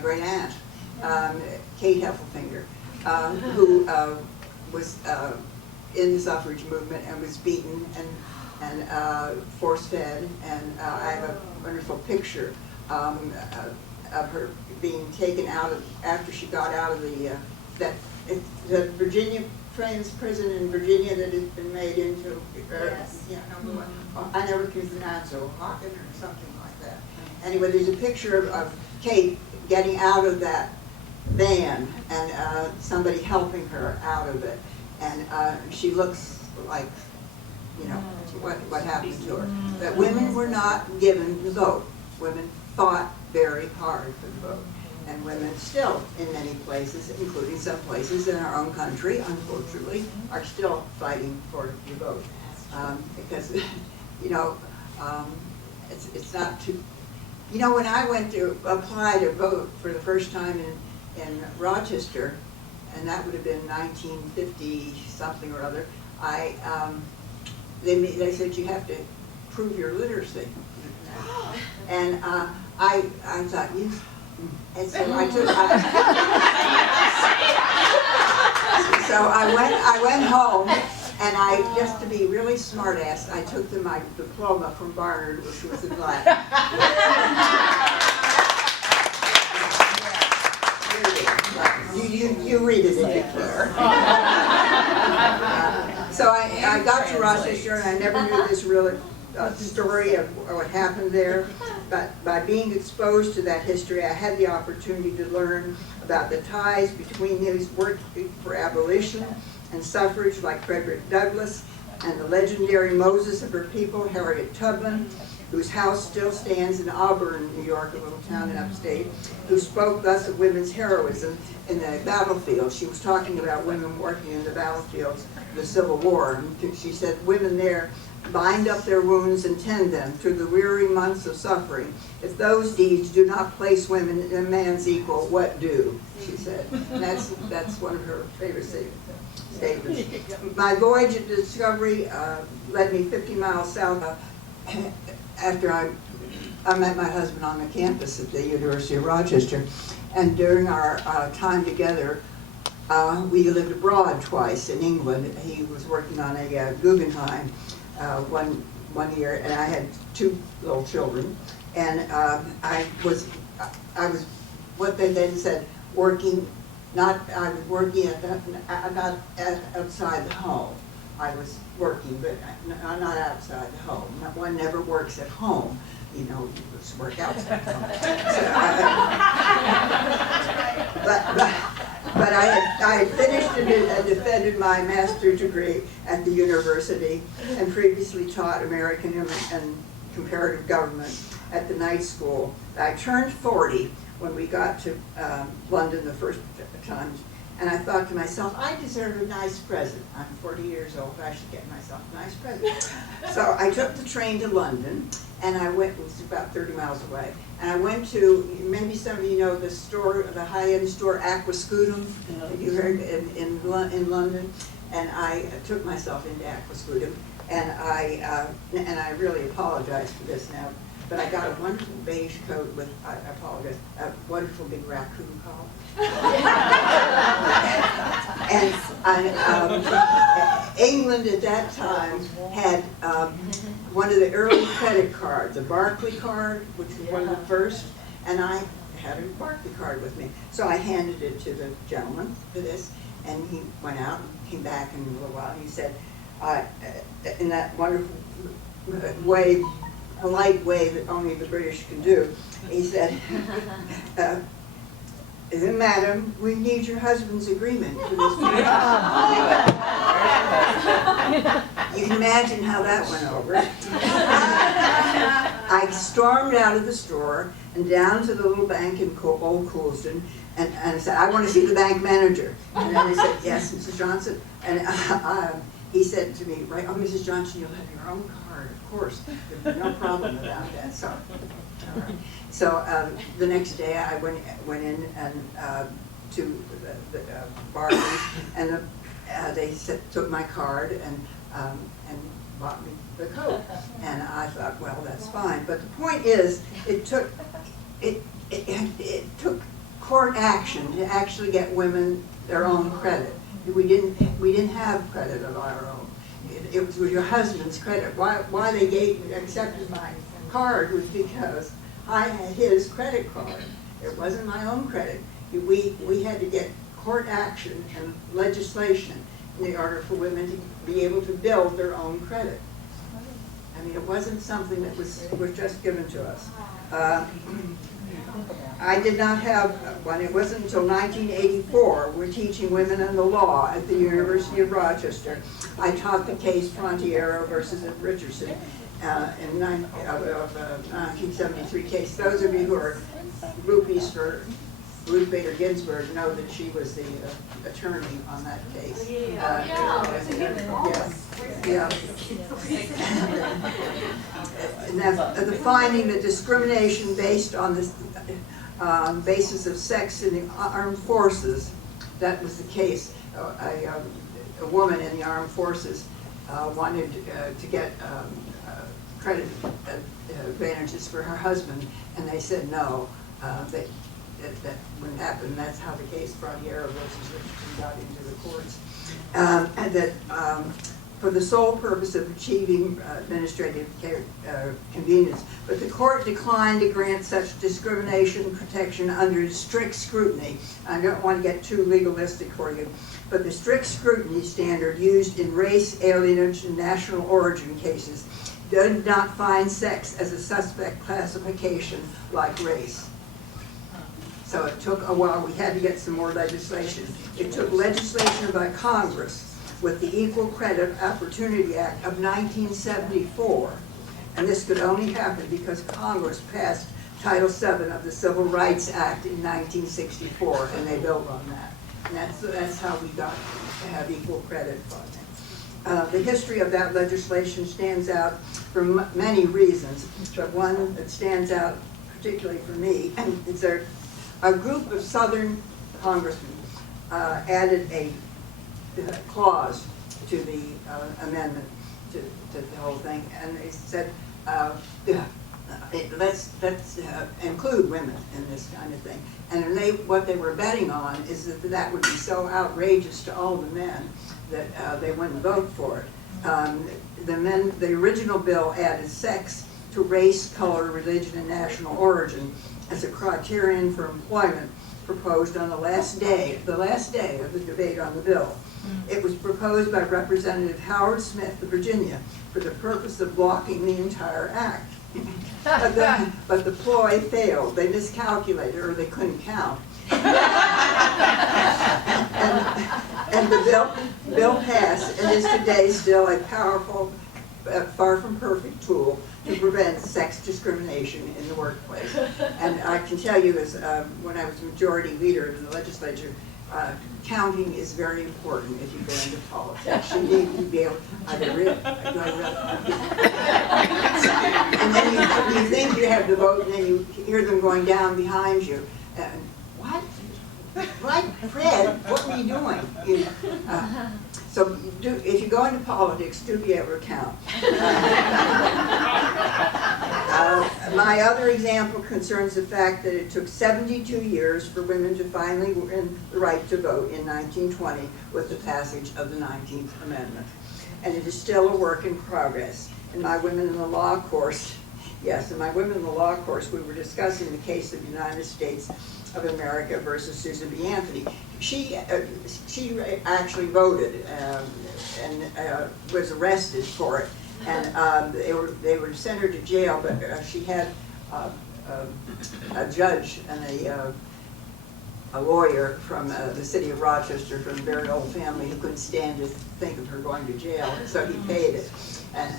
great aunt, Kate Heffelfinger, who was in the suffrage movement and was beaten and force-fed, and I have a wonderful picture of her being taken out of, after she got out of the Virginia Friends prison in Virginia that has been made into, Yes. I never can pronounce it, Hawken or something like that. Anyway, there's a picture of Kate getting out of that van and somebody helping her out of it, and she looks like, you know, what happened to her. That women were not given the vote. Women fought very hard for the vote. And women still, in many places, including some places in our own country, unfortunately, are still fighting for the vote. Because, you know, it's not too... You know, when I went to apply to vote for the first time in Rochester, and that would have been 1950-something or other, they said you have to prove your literacy. And I thought, yes. And so I went home, and just to be really smart-ass, I took my diploma from Barnard, which was in Latin. You read it if you care. So I got to Rochester, and I never knew this real story of what happened there. But by being exposed to that history, I had the opportunity to learn about the ties between those working for abolition and suffrage, like Frederick Douglass, and the legendary Moses of her people, Harriet Tubman, whose house still stands in Auburn, New York, a little town in upstate, who spoke thus of women's heroism in the battlefield. She was talking about women working in the battlefields of the Civil War. And she said, women there bind up their wounds and tend them through the weary months of suffering. If those deeds do not place women in a man's equal, what do? She said. And that's one of her favorite statements. My voyage of discovery led me 50 miles south after I met my husband on the campus at the University of Rochester. And during our time together, we lived abroad twice in England. He was working on a Guggenheim one year, and I had 2 little children. And I was what they then said, working. I was working not outside the home. I was working, but not outside the home. One never works at home. You know, you just work outside the home. But I had finished and defended my master's degree at the university and previously taught American and comparative government at the night school. I turned 40 when we got to London the first time, and I thought to myself, I deserve a nice present. I'm 40 years old, I should get myself a nice present. So I took the train to London, and I went, it was about 30 miles away, and I went to, maybe some of you know the store, the high-end store Aquascutum, you heard, in London, and I took myself into Aquascutum, and I really apologize for this now, but I got a wonderful beige coat with, I apologize, a wonderful big raccoon collar. And England at that time had one of the early credit cards, a Barclay card, which was one of the first, and I had a Barclay card with me. So I handed it to the gentleman for this, and he went out and came back in a little while, and he said, in that wonderful way, polite way that only the British can do, he said, Madam, we need your husband's agreement for this transaction. You can imagine how that went over. I stormed out of the store and down to the little bank in Old Coulsdon, and I said, I want to see the bank manager. And then they said, yes, Mrs. Johnson. And he said to me, right, oh, Mrs. Johnson, you'll have your own card, of course. There's no problem about that. So, all right. So the next day I went in and to the bar, and they took my card and bought me the coat. And I thought, well, that's fine. But the point is, it took court action to actually get women their own credit. We didn't have credit of our own. It was your husband's credit. Why they accepted my card was because I had his credit card. It wasn't my own credit. We had to get court action and legislation in order for women to be able to build their own credit. I mean, it wasn't something that was just given to us. I did not have one. It wasn't until 1984, we're teaching women in the law at the University of Rochester. I taught the case Frontiero versus Richardson in 1973 case. Those of you who are groupies for Ruth Bader Ginsburg know that she was the attorney on that case. And the finding that discrimination based on this basis of sex in the armed forces, that was the case. A woman in the armed forces wanted to get credit advantages for her husband, and they said no, that wouldn't happen. That's how the case Frontiero versus Richardson got into the courts. And that for the sole purpose of achieving administrative convenience. But the court declined to grant such discrimination protection under strict scrutiny. I don't want to get too legalistic for you, but the strict scrutiny standard used in race, alienage, and national origin cases did not find sex as a suspect classification like race. So it took a while. We had to get some more legislation. It took legislation by Congress with the Equal Credit Opportunity Act of 1974 And this could only happen because Congress passed Title VII of the Civil Rights Act in 1964, and they built on that. And that's how we got to have equal credit funding. The history of that legislation stands out for many reasons, but one that stands out particularly for me, and it's a group of Southern congressmen added a clause to the amendment to the whole thing, and they said, let's include women in this kind of thing. And what they were betting on is that would be so outrageous to all the men that they wouldn't vote for it. The original bill added sex to race, color, religion, and national origin as a criterion for employment proposed on the last day of the debate on the bill. It was proposed by Representative Howard Smith of Virginia for the purpose of blocking the entire act. But the ploy failed. They miscalculated, or they couldn't count. And the bill passed and is today still a powerful, far from perfect tool to prevent sex discrimination in the workplace. And I can tell you, as when I was majority leader in the legislature, counting is very important if you go into politics. You need to be able and then you think you have the vote, and then you hear them going down behind you. What? What? Fred, what were you doing? So if you go into politics, do be able to count. My other example concerns the fact that it took 72 years for women to finally win the right to vote in 1920 with the passage of the 19th Amendment. And it is still a work in progress. In my Women in the Law course, in my Women in the Law course, we were discussing the case of the United States of America versus Susan B. Anthony. She actually voted and was arrested for it, and they were sent her to jail. But she had a judge and a lawyer from the city of Rochester, from a very old family, who couldn't stand to think of her going to jail, so he paid it. And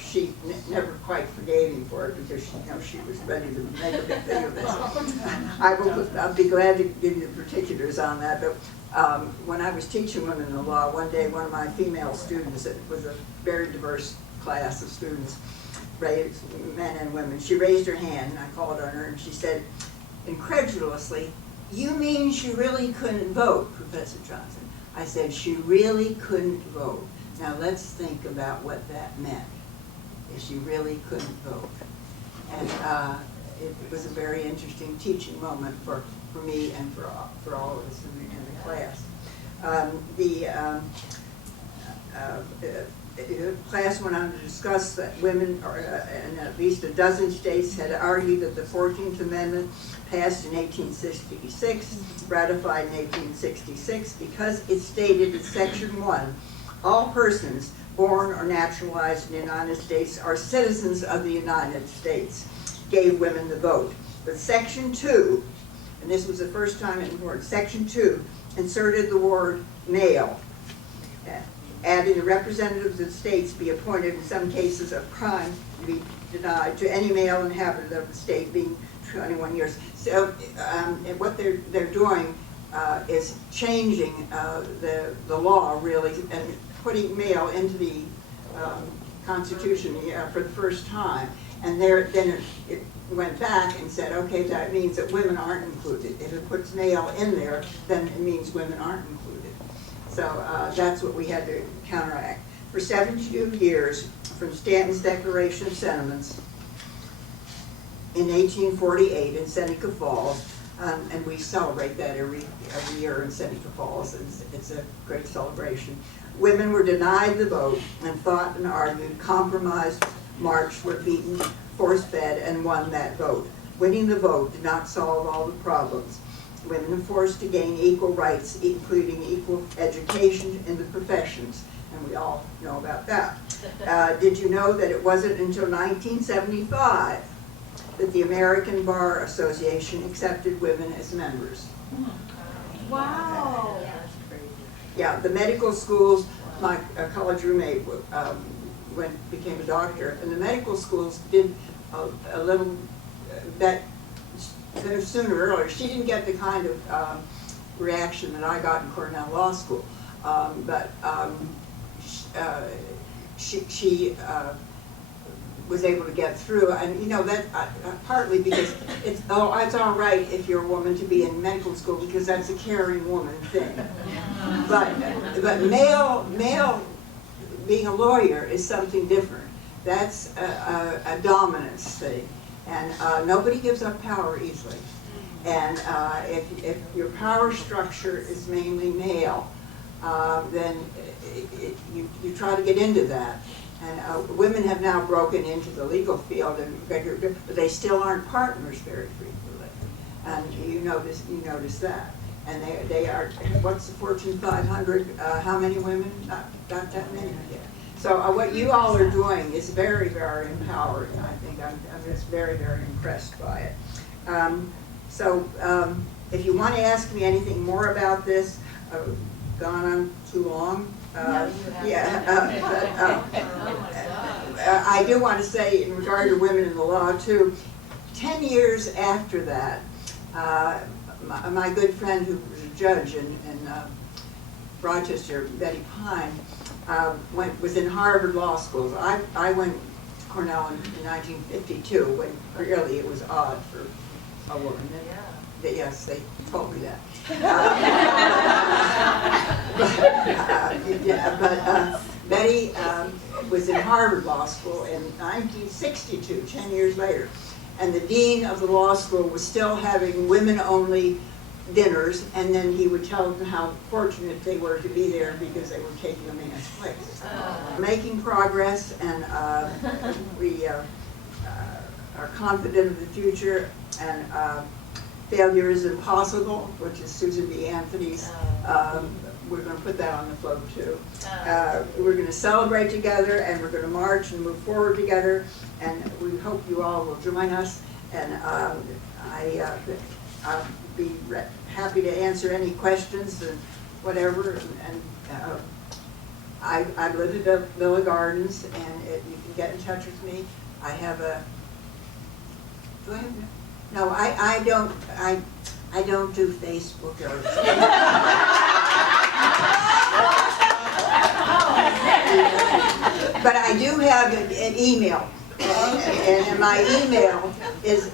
she never quite forgave him for it because she was ready to make a big thing of this. I'll be glad to give you the particulars on that, but when I was teaching women in the law, one day one of my female students, it was a very diverse class of students, men and women, she raised her hand, and I called on her, and she said, incredulously, "You mean she really couldn't vote, Professor Johnson?" I said, "She really couldn't vote." Now let's think about what that meant, if she really couldn't vote. And it was a very interesting teaching moment for me and for all of us in the class. The class went on to discuss that women, in at least a dozen states, had argued that the 14th Amendment passed in 1866, ratified in 1866, because it stated in Section 1, all persons born or naturalized in the United States are citizens of the United States, gave women the vote. But Section 2, and this was the first time in the word, Section 2 inserted the word male, adding the representatives of the states be appointed in some cases of crime to be denied to any male inhabitant of the state being 21 years. So what they're doing is changing the law, really, and putting male into the Constitution for the first time. And then it went back and said, okay, that means that women aren't included. If it puts male in there, then it means women aren't included. So that's what we had to counteract. For 72 years, from Stanton's Declaration of Sentiments in 1848 in Seneca Falls, and we celebrate that every year in Seneca Falls. It's a great celebration. Women were denied the vote and fought and argued, compromised, marched, were beaten, force-fed, and won that vote. Winning the vote did not solve all the problems. Women are forced to gain equal rights, including equal education in the professions, and we all know about that. Did you know that it wasn't until 1975 that the American Bar Association accepted women as members? Wow. Yeah, the medical schools, my college roommate became a doctor, and the medical schools did a little that sooner or earlier. She didn't get the kind of reaction that I got in Cornell Law School, but she was able to get through, and you know that partly because it's all right if you're a woman to be in medical school because that's a caring woman thing, but male being a lawyer is something different. That's a dominance thing, and nobody gives up power easily. And if your power structure is mainly male, then you try to get into that. And women have now broken into the legal field, but they still aren't partners very frequently. And you notice that. And they are, what's the Fortune 500? How many women? Not that many yet. So what you all are doing is very, very empowering. I think I'm just very, very impressed by it. If you want to ask me anything more about this, gone on too long. I do want to say, in regard to women in the law too, 10 years after that, my good friend who was a judge in Rochester, Betty Pine, was in Harvard Law School. I went to Cornell in 1952, when really it was odd for a woman. Yes, they told me that. But Betty was in Harvard Law School in 1962, 10 years later. And the dean of the law school was still having women-only dinners, and then he would tell them how fortunate they were to be there because they were taking a man's place. Making progress, and we are confident of the future, and Failure is Impossible, which is Susan B. Anthony's. We're going to put that on the float too. We're going to celebrate together, and we're going to march and move forward together, and we hope you all will join us. And I'll be happy to answer any questions and whatever. And I live at Villa Gardens, and you can get in touch with me. I have a. Do I have? No, I don't do Facebook or. But I do have an email, and my email is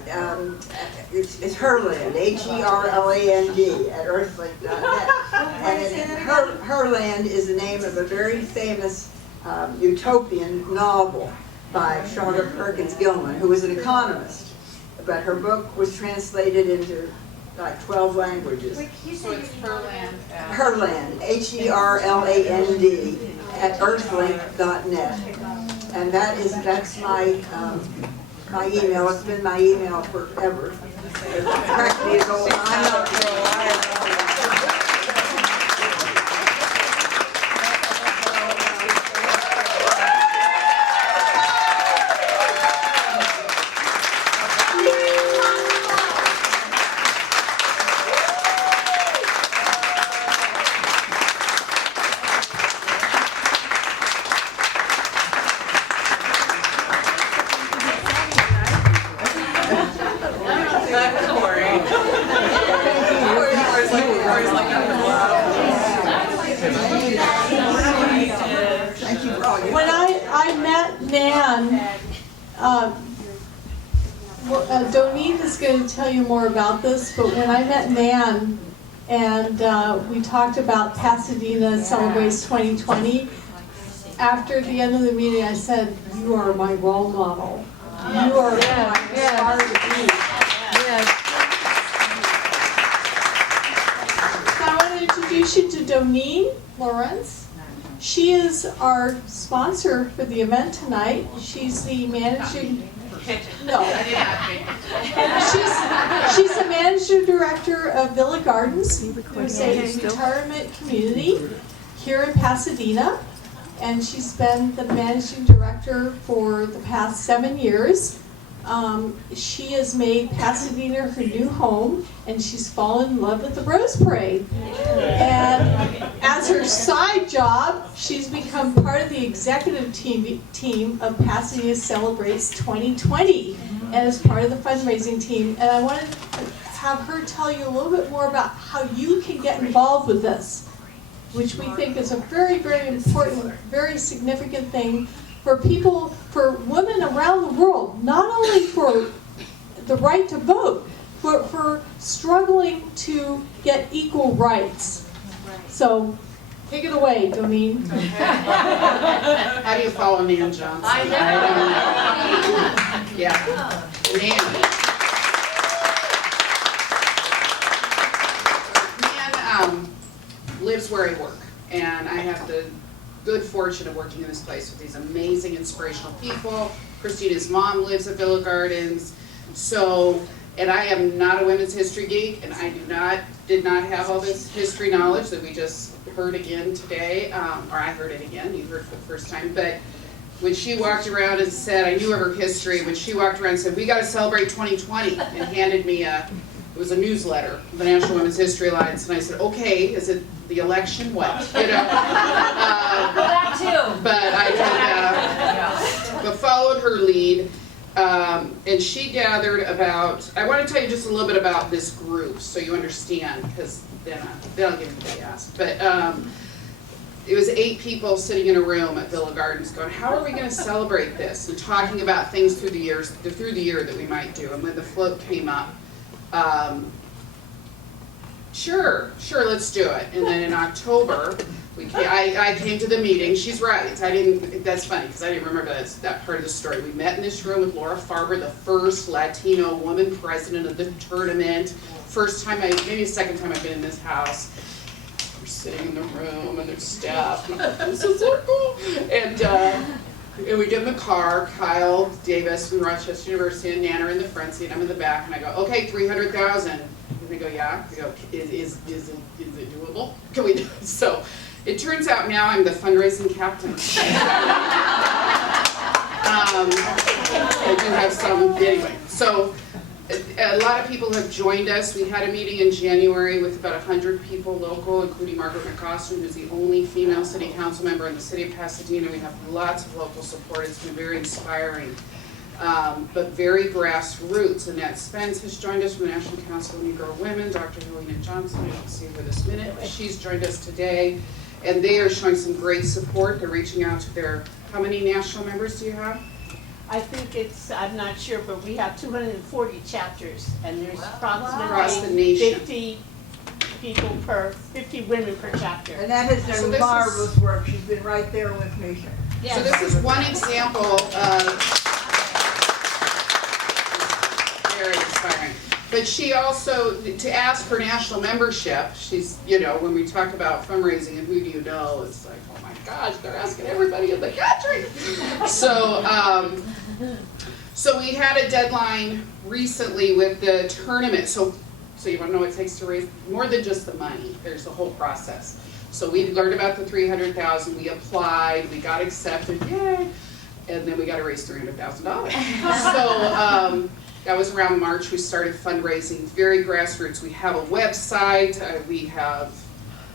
it's Herland, HERLAND at earthlink.net, and Herland is the name of a very famous utopian novel by Charlotte Perkins Gilman, who was an economist, but her book was translated into like 12 languages. So it's Herland. Herland, HERLAND at earthlink.net, and that's my my email. It's been my email forever. It's practically as old as I'm not for a while. When I met Nan, Doneen is going to tell you more about this, but when I met Nan and we talked about Pasadena Celebrates 2020, after the end of the meeting I said, "You are my role model. You are who I aspire to be." So I want to introduce you to Doneen Lawrence. She is our sponsor for the event tonight. She's the managing. No. She's the managing director of Villa Gardens, who's a retirement community here in Pasadena, and she's been the managing director for the past 7 years. she has made Pasadena her new home, and she's fallen in love with the Rose Parade. And as her side job, she's become part of the executive team of Pasadena Celebrates 2020, and is part of the fundraising team. And I wanted to have her tell you a little bit more about how you can get involved with this, which we think is a very, very important, very significant thing for people, for women around the world, not only for the right to vote, but for struggling to get equal rights. So, take it away, Domine. How do you follow Nan Johnson? I know. Yeah, Nan lives where I work, and I have the good fortune of working in this place with these amazing, inspirational people. Christina's mom lives at Villa Gardens. So, and I am not a women's history geek, and I did not have all this history knowledge that we just heard again today, or I heard it again, you heard it for the first time. But when she walked around and said, I knew of her history, when she walked around and said, we got to celebrate 2020, and handed me it was a newsletter, the National Women's History Alliance, and I said, okay, is it the election? What? You know? That too. But I did, but followed her lead, and she gathered about, I want to tell you just a little bit about this group so you understand, because then I'll give you the ask. But it was 8 people sitting in a room at Villa Gardens going, how are we going to celebrate this? And talking about things through the year that we might do. And when the float came up, sure, let's do it. And then in October, I came to the meeting. She's right. That's funny because I didn't remember that part of the story. We met in this room with Laura Farber, the first Latino woman president of the tournament. First time, maybe second time I've been in this house. We're sitting in the room and there's staff. This is so cool. And we get in the car. Kyle Davis from Rochester University and Nan are in the front seat. I'm in the back, and I go, okay, 300,000. And they go, yeah. I go, is it doable? Can we do it? So it turns out now I'm the fundraising captain. I do have some anyway. So a lot of people have joined us. We had a meeting in January with about 100 people local, including Margaret McCostin, who's the only female city council member in the city of Pasadena. We have lots of local support. It's been very inspiring, but very grassroots. Annette Spence has joined us from the National Council of Negro Women. Dr. Nan Johnson, you can see her this minute. She's joined us today, and they are showing some great support. They're reaching out to their, how many national members do you have? I think it's, I'm not sure, but we have 240 chapters, and there's Across the approximately nation. 50 women per chapter. And that has So done this marvelous work. She's been right there with me. Yes. So this is one example of very inspiring. But she also, to ask for national membership, she's, you know, when we talk about fundraising and who do you know, it's like, oh my gosh, they're asking everybody in the country. So we had a deadline recently with the tournament. So you want to know what it takes to raise more than just the money. There's a whole process. So we learned about the 300,000. We applied. We got accepted. Yay! And then we got to raise $300,000. So that was around March. We started fundraising. Very grassroots. We have a website. We have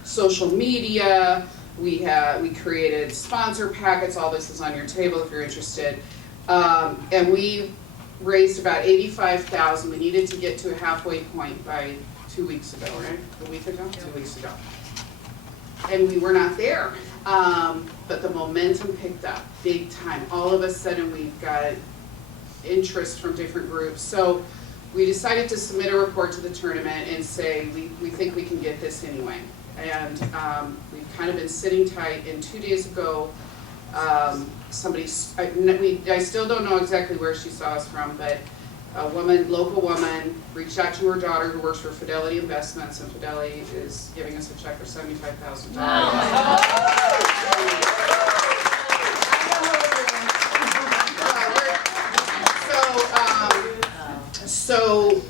social media. We created sponsor packets. All this is on your table if you're interested. And we raised about $85,000. We needed to get to a halfway point by 2 weeks ago, right? A week ago? 2 weeks ago. And we were not there. But the momentum picked up big time. All of a sudden we've got interest from different groups. So we decided to submit a report to the tournament and say we think we can get this anyway. And we've kind of been sitting tight. And 2 days ago, somebody, I still don't know exactly where she saw us from, but a woman, local woman, reached out to her daughter who works for Fidelity Investments, and Fidelity is giving us a check for $75,000. So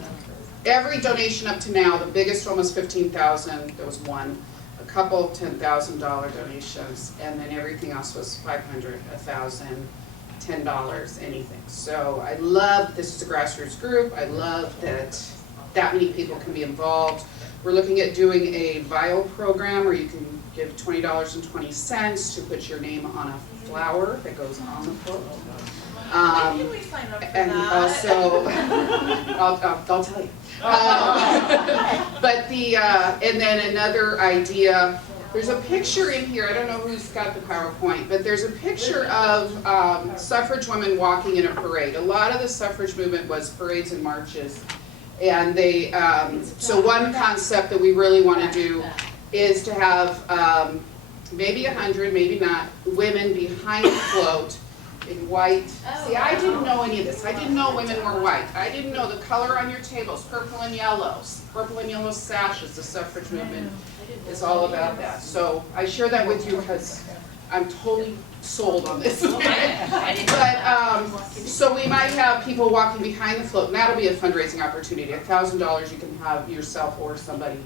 every donation up to now, the biggest one was $15,000. There was one. A couple $10,000 donations, and then everything else was $500, $1,000, $10, anything. So I love this is a grassroots group. I love that many people can be involved. We're looking at doing a vial program where you can give $20.20 to put your name on a flower that goes on the float. When can we sign up for And that? also, I'll tell you. But and then another idea, there's a picture in here, I don't know who's got the PowerPoint, but there's a picture of suffrage women walking in a parade. A lot of the suffrage movement was parades and marches. And they, so one concept that we really want to do is to have maybe 100, maybe not, women behind the float in white. See, I didn't know any of this. I didn't know women were white. I didn't know the color on your tables, purple and yellows. Purple and yellow sashes, the suffrage movement is all about that. So I share that with you because I'm totally sold on this. But, so we might have people walking behind the float, and that'll be a fundraising opportunity. $1,000 you can have yourself or somebody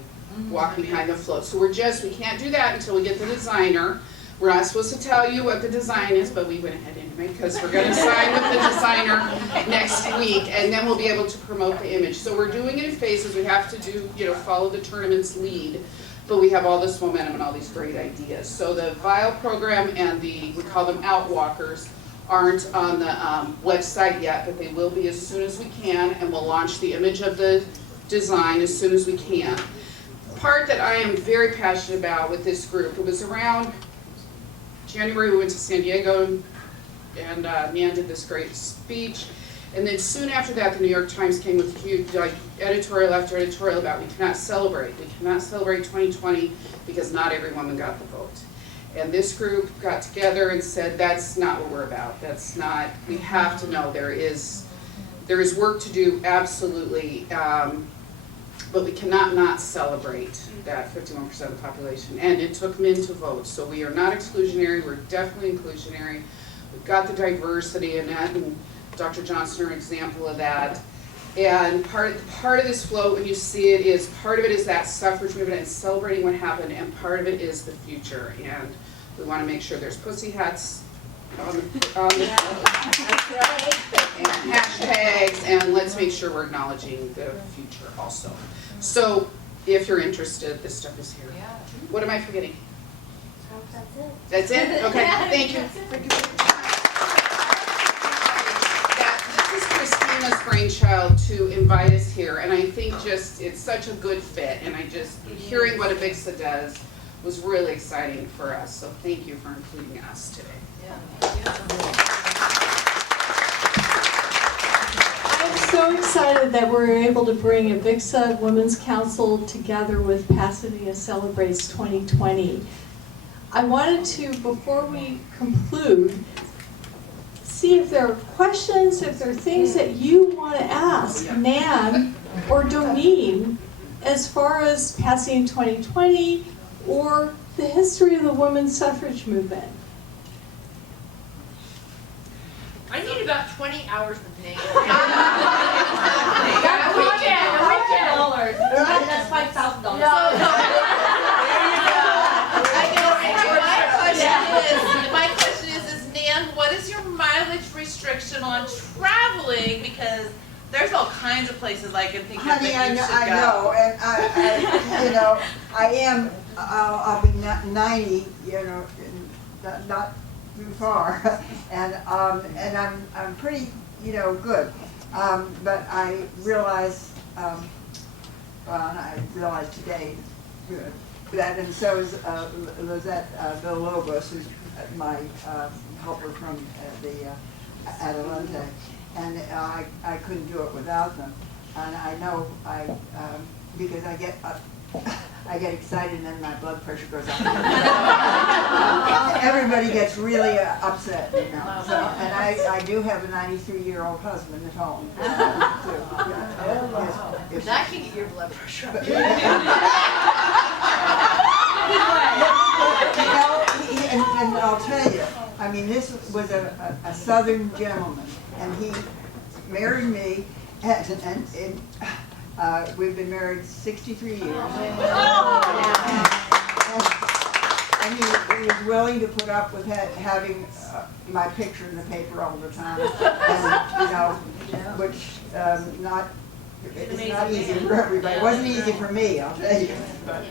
walk behind the float. So we can't do that until we get the designer. We're not supposed to tell you what the design is, but we went ahead anyway because we're going to sign with the designer next week, and then we'll be able to promote the image. So we're doing it in phases. We have to do, follow the tournament's lead, but we have all this momentum and all these great ideas. So the vial program and we call them outwalkers, aren't on the website yet, but they will be as soon as we can, and we'll launch the image of the design as soon as we can. The part that I am very passionate about with this group, it was around January we went to San Diego, and Nan did this great speech, and then soon after that the New York Times came with a huge editorial after editorial about we cannot celebrate 2020 because not every woman got the vote. And this group got together and said, that's not what we're about. That's not, we have to know there is work to do, absolutely, but we cannot not celebrate that 51% of the population. And it took men to vote, so we are not exclusionary, we're definitely inclusionary. We've got the diversity in that, and Dr. Johnson are an example of that. And part of this float, when you see it, is part of it is that suffrage movement and celebrating what happened, and part of it is the future. And we want to make sure there's pussy hats on the and hashtags, and let's make sure we're acknowledging the future also. So if you're interested, this stuff is here. What am I forgetting? That's it? Okay, thank you. This is Christina's brainchild to invite us here, and I think just it's such a good fit, and hearing what Avixa does was really exciting for us, so thank you for including us today. I'm so excited that we're able to bring Avixa Women's Council together with Pasadena Celebrates 2020. I wanted to, before we conclude, see if there are questions, if there are things that you want to ask Nan or Domine as far as Pasadena 2020 or the history of the women's suffrage movement. I need about 20 hours a day. That's $5,000. My question is Nan, what is your mileage restriction on traveling? Because there's all kinds of places I can think of Honey, that you should go. I know, and I am, I'll be 90, not too far, and I'm pretty, good, but I realize, and I realize today, that, and so is Lizette Villalobos, who's my helper from the Adelante, and I couldn't do it without them, and I know because I get excited and then my blood pressure goes up. Everybody gets really upset, So, and I do have a 93-year-old husband at home. That can get your blood pressure up. And I'll tell you, I mean, this was a Southern gentleman, and he married me, and we've been married 63 years. and he was willing to put up with having my picture in the paper all the time, and, which, it's not easy for everybody. It wasn't easy for me, I'll tell you, but,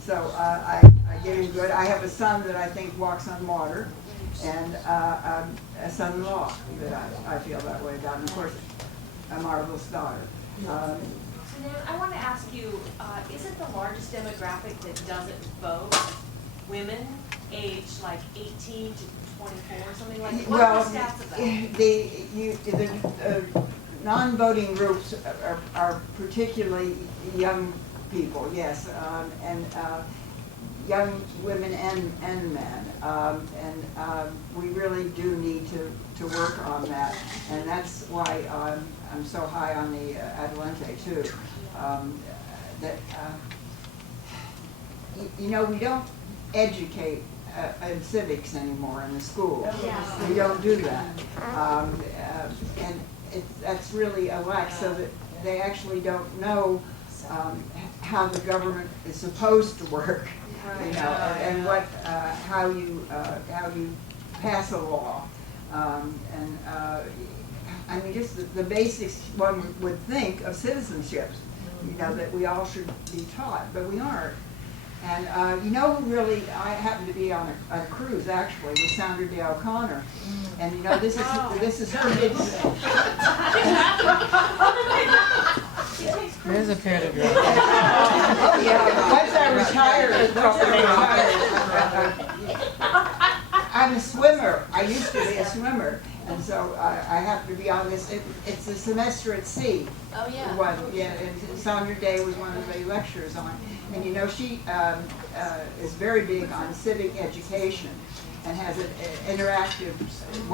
so I get him good. I have a son that I think walks on water, and a son-in-law that I feel that way about, and of course, a marvelous daughter. So then I want to ask you, isn't the largest demographic that doesn't vote women aged like 18 to 24 or something like that? What are the stats of that? The non-voting groups are particularly young people, yes, and young women and men, and we really do need to work on that, and that's why I'm so high on the Adelante too. We don't educate in civics anymore in the school. We don't do that, and that's really a lack, so that they actually don't know how the government is supposed to work, and what how you pass a law, and I mean, just the basics one would think of citizenship, that we all should be taught, but we aren't. And who really, I happened to be on a cruise actually with Sandra Day O'Connor, and this is her big thing. There's a pedigree. Oh yeah, once I retired, I'm a swimmer. I used to be a swimmer, and so I have to be on this. It's a semester at sea. Oh, yeah. One, yeah, and Sandra Day was one of the lecturers on. And she is very big on civic education, and has an interactive, an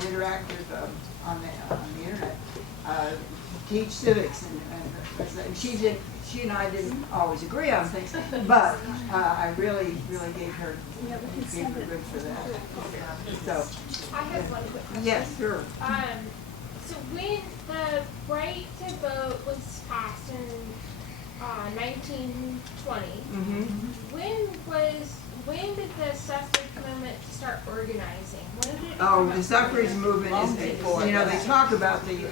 interactive on the internet, teach civics, and she and I didn't always agree on things, but I really gave her good for that. So I have one quick question. yes, sure. So when the right to vote was passed in 1920, when did the suffrage movement start organizing? When did it The suffrage movement is, they talk about the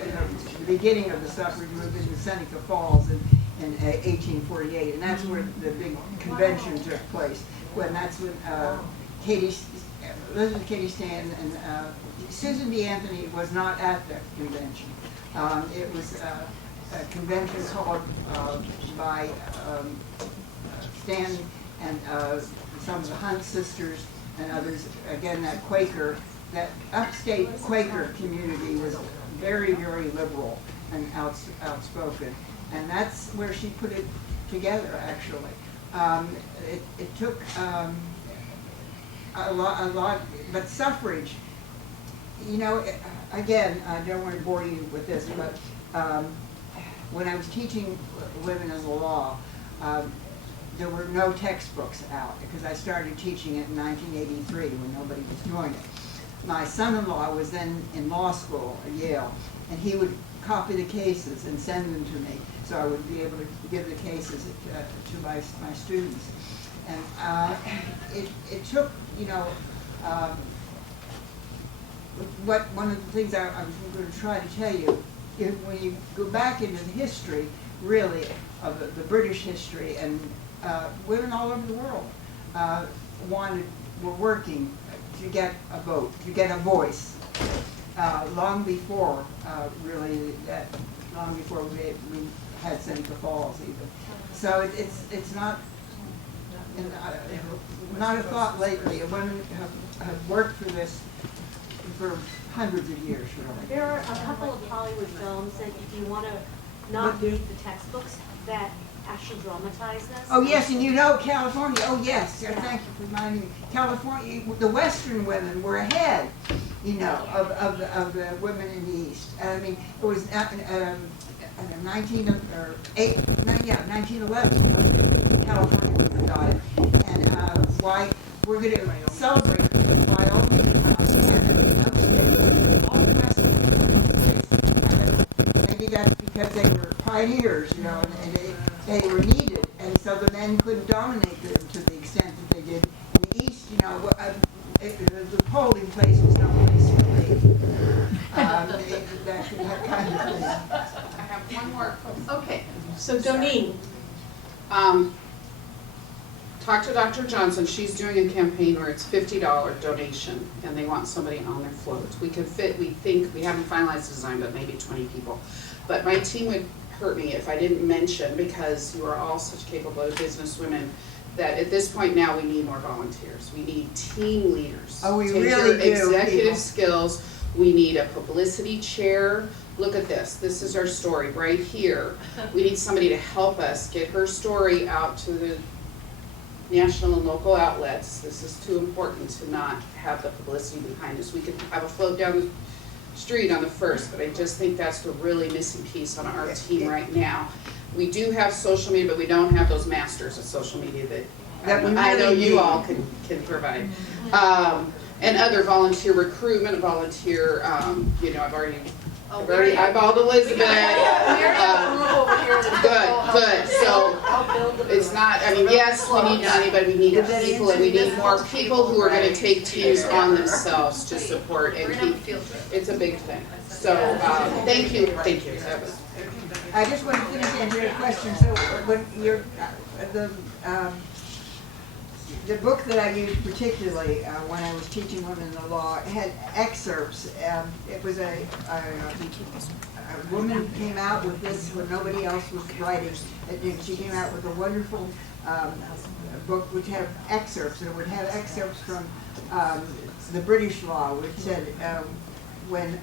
beginning of the suffrage movement in Seneca Falls in 1848, and that's where the big convention took place. That's when Elizabeth Cady Stanton and Susan B. Anthony was not at that convention. It was a convention called by Stanton and some of the Hunt sisters and others. Again, that upstate Quaker community was very, very liberal and outspoken, and that's where she put it together. Actually, it took a lot, but suffrage. Again, I don't want to bore you with this, but when I was teaching women in the law, there were no textbooks out because I started teaching it in 1983 when nobody was doing it. My son-in-law was then in law school at Yale, and he would copy the cases and send them to me, so I would be able to give the cases to my students. And it took, one of the things I was going to try to tell you, when you go back into the history, really, of the British history, and women all over the world were working to get a vote, to get a voice, long before, long before we had Seneca Falls even. So it's not a thought lately. Women have worked for this for hundreds of years, really. There are a couple of Hollywood films that, if you want to not read the textbooks, that actually dramatize this. Oh yes, and California. Oh yes, thank you for reminding me. California, the Western women were ahead, of the women in the East. I mean, it was 1911. California women died, and why we're going to celebrate why all the maybe that's because they were pioneers, and they were needed, and so the men couldn't dominate them to the extent that they did know, the polling place was no place for me. That kind of thing. I have one more. Okay, so Doneen. Talk to Dr. Johnson. She's doing a campaign where it's $50 donation, and they want somebody on their floats. We could fit, we think, we haven't finalized the design, but maybe 20 people. But my team would hurt me if I didn't mention, because you are all such capable business women, that at this point now we need more volunteers. We need team leaders. Oh, we Take really your do, executive people. skills. We need a publicity chair. Look at this. This is our story right here. We need somebody to help us get her story out to the national and local outlets. This is too important to not have the publicity behind us. We could have a float down the street on the 1st, but I just think that's the really missing piece on our team right now. We do have social media, but we don't have those masters of social media that we I know really you need. all can provide. And other volunteer recruitment, volunteer, you know, I've already eyeballed Elizabeth. Good. So it's not, I mean, yes, we need money, but we need people, and we need more people who are gonna take teams on themselves to support and keep, it's a big thing. So, thank you. That was- I just want to finish answering your question. So when you're, the book that I used particularly when I was teaching women the law had excerpts. It was a woman came out with this when nobody else was writing. And she came out with a wonderful book which had excerpts, and it would have excerpts from the British law, which said when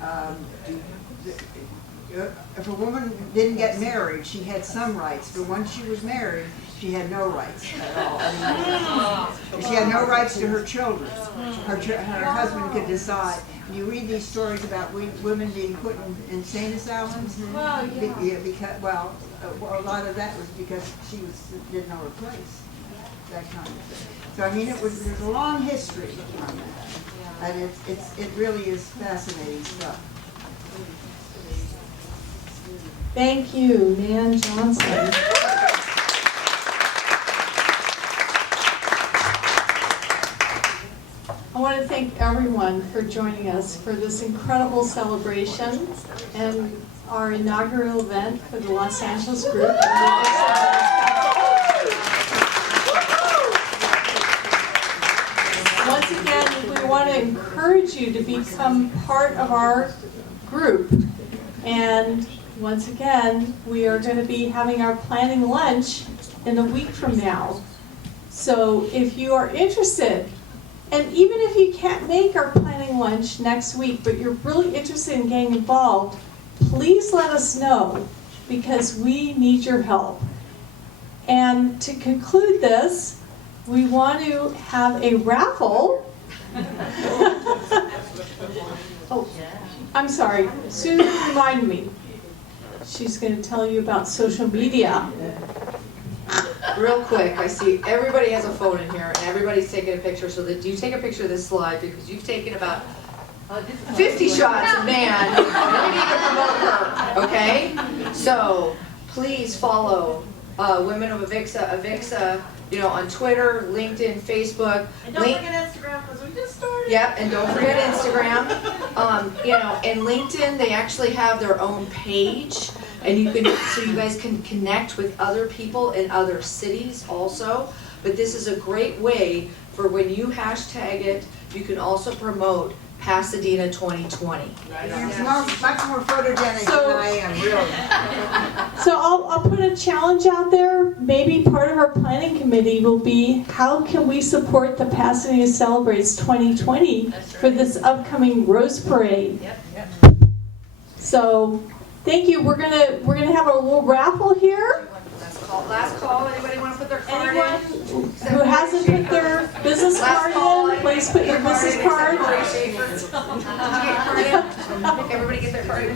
if a woman didn't get married, she had some rights, but once she was married, she had no rights at all. I mean, she had no rights to her children. Her husband could decide. You read these stories about women being put in insane asylums. Wow, yeah. Because, a lot of that was because she didn't know her place. That kind of thing. So I mean, there's a long history on that, and it really is fascinating stuff. Thank you, Nan Johnson. I want to thank everyone for joining us for this incredible celebration and our inaugural event for the Los Angeles group. Once again, we want to encourage you to become part of our group. And once again, we are going to be having our planning lunch in a week from now. So if you are interested, and even if you can't make our planning lunch next week, but you're really interested in getting involved, please let us know, because we need your help. And to conclude this, we want to have a raffle. Oh, I'm sorry, Susan reminded me. She's going to tell you about social media. Real quick, I see everybody has a phone in here and everybody's taking a picture, so that you take a picture of this slide because you've taken about 50 shots of Nan. We need to promote her, okay? So please follow Women of Avixa, you know, on Twitter, LinkedIn, Facebook. And don't forget Instagram, because we just started. Yep, and don't forget Instagram. You know, and LinkedIn, they actually have their own page, and so you guys can connect with other people in other cities also. But this is a great way for when you hashtag it, you can also promote Pasadena 2020. It's much more photogenic than I am, really. So I'll put a challenge out there. Maybe part of our planning committee will be, how can we support the Pasadena Celebrates 2020 for this upcoming Rose Parade? So thank you. We're gonna have a little raffle here. Last call. Anybody want to put their card Anyone in? who hasn't put their business card in, please put your business card. Did you get your card in? Everybody get their card in?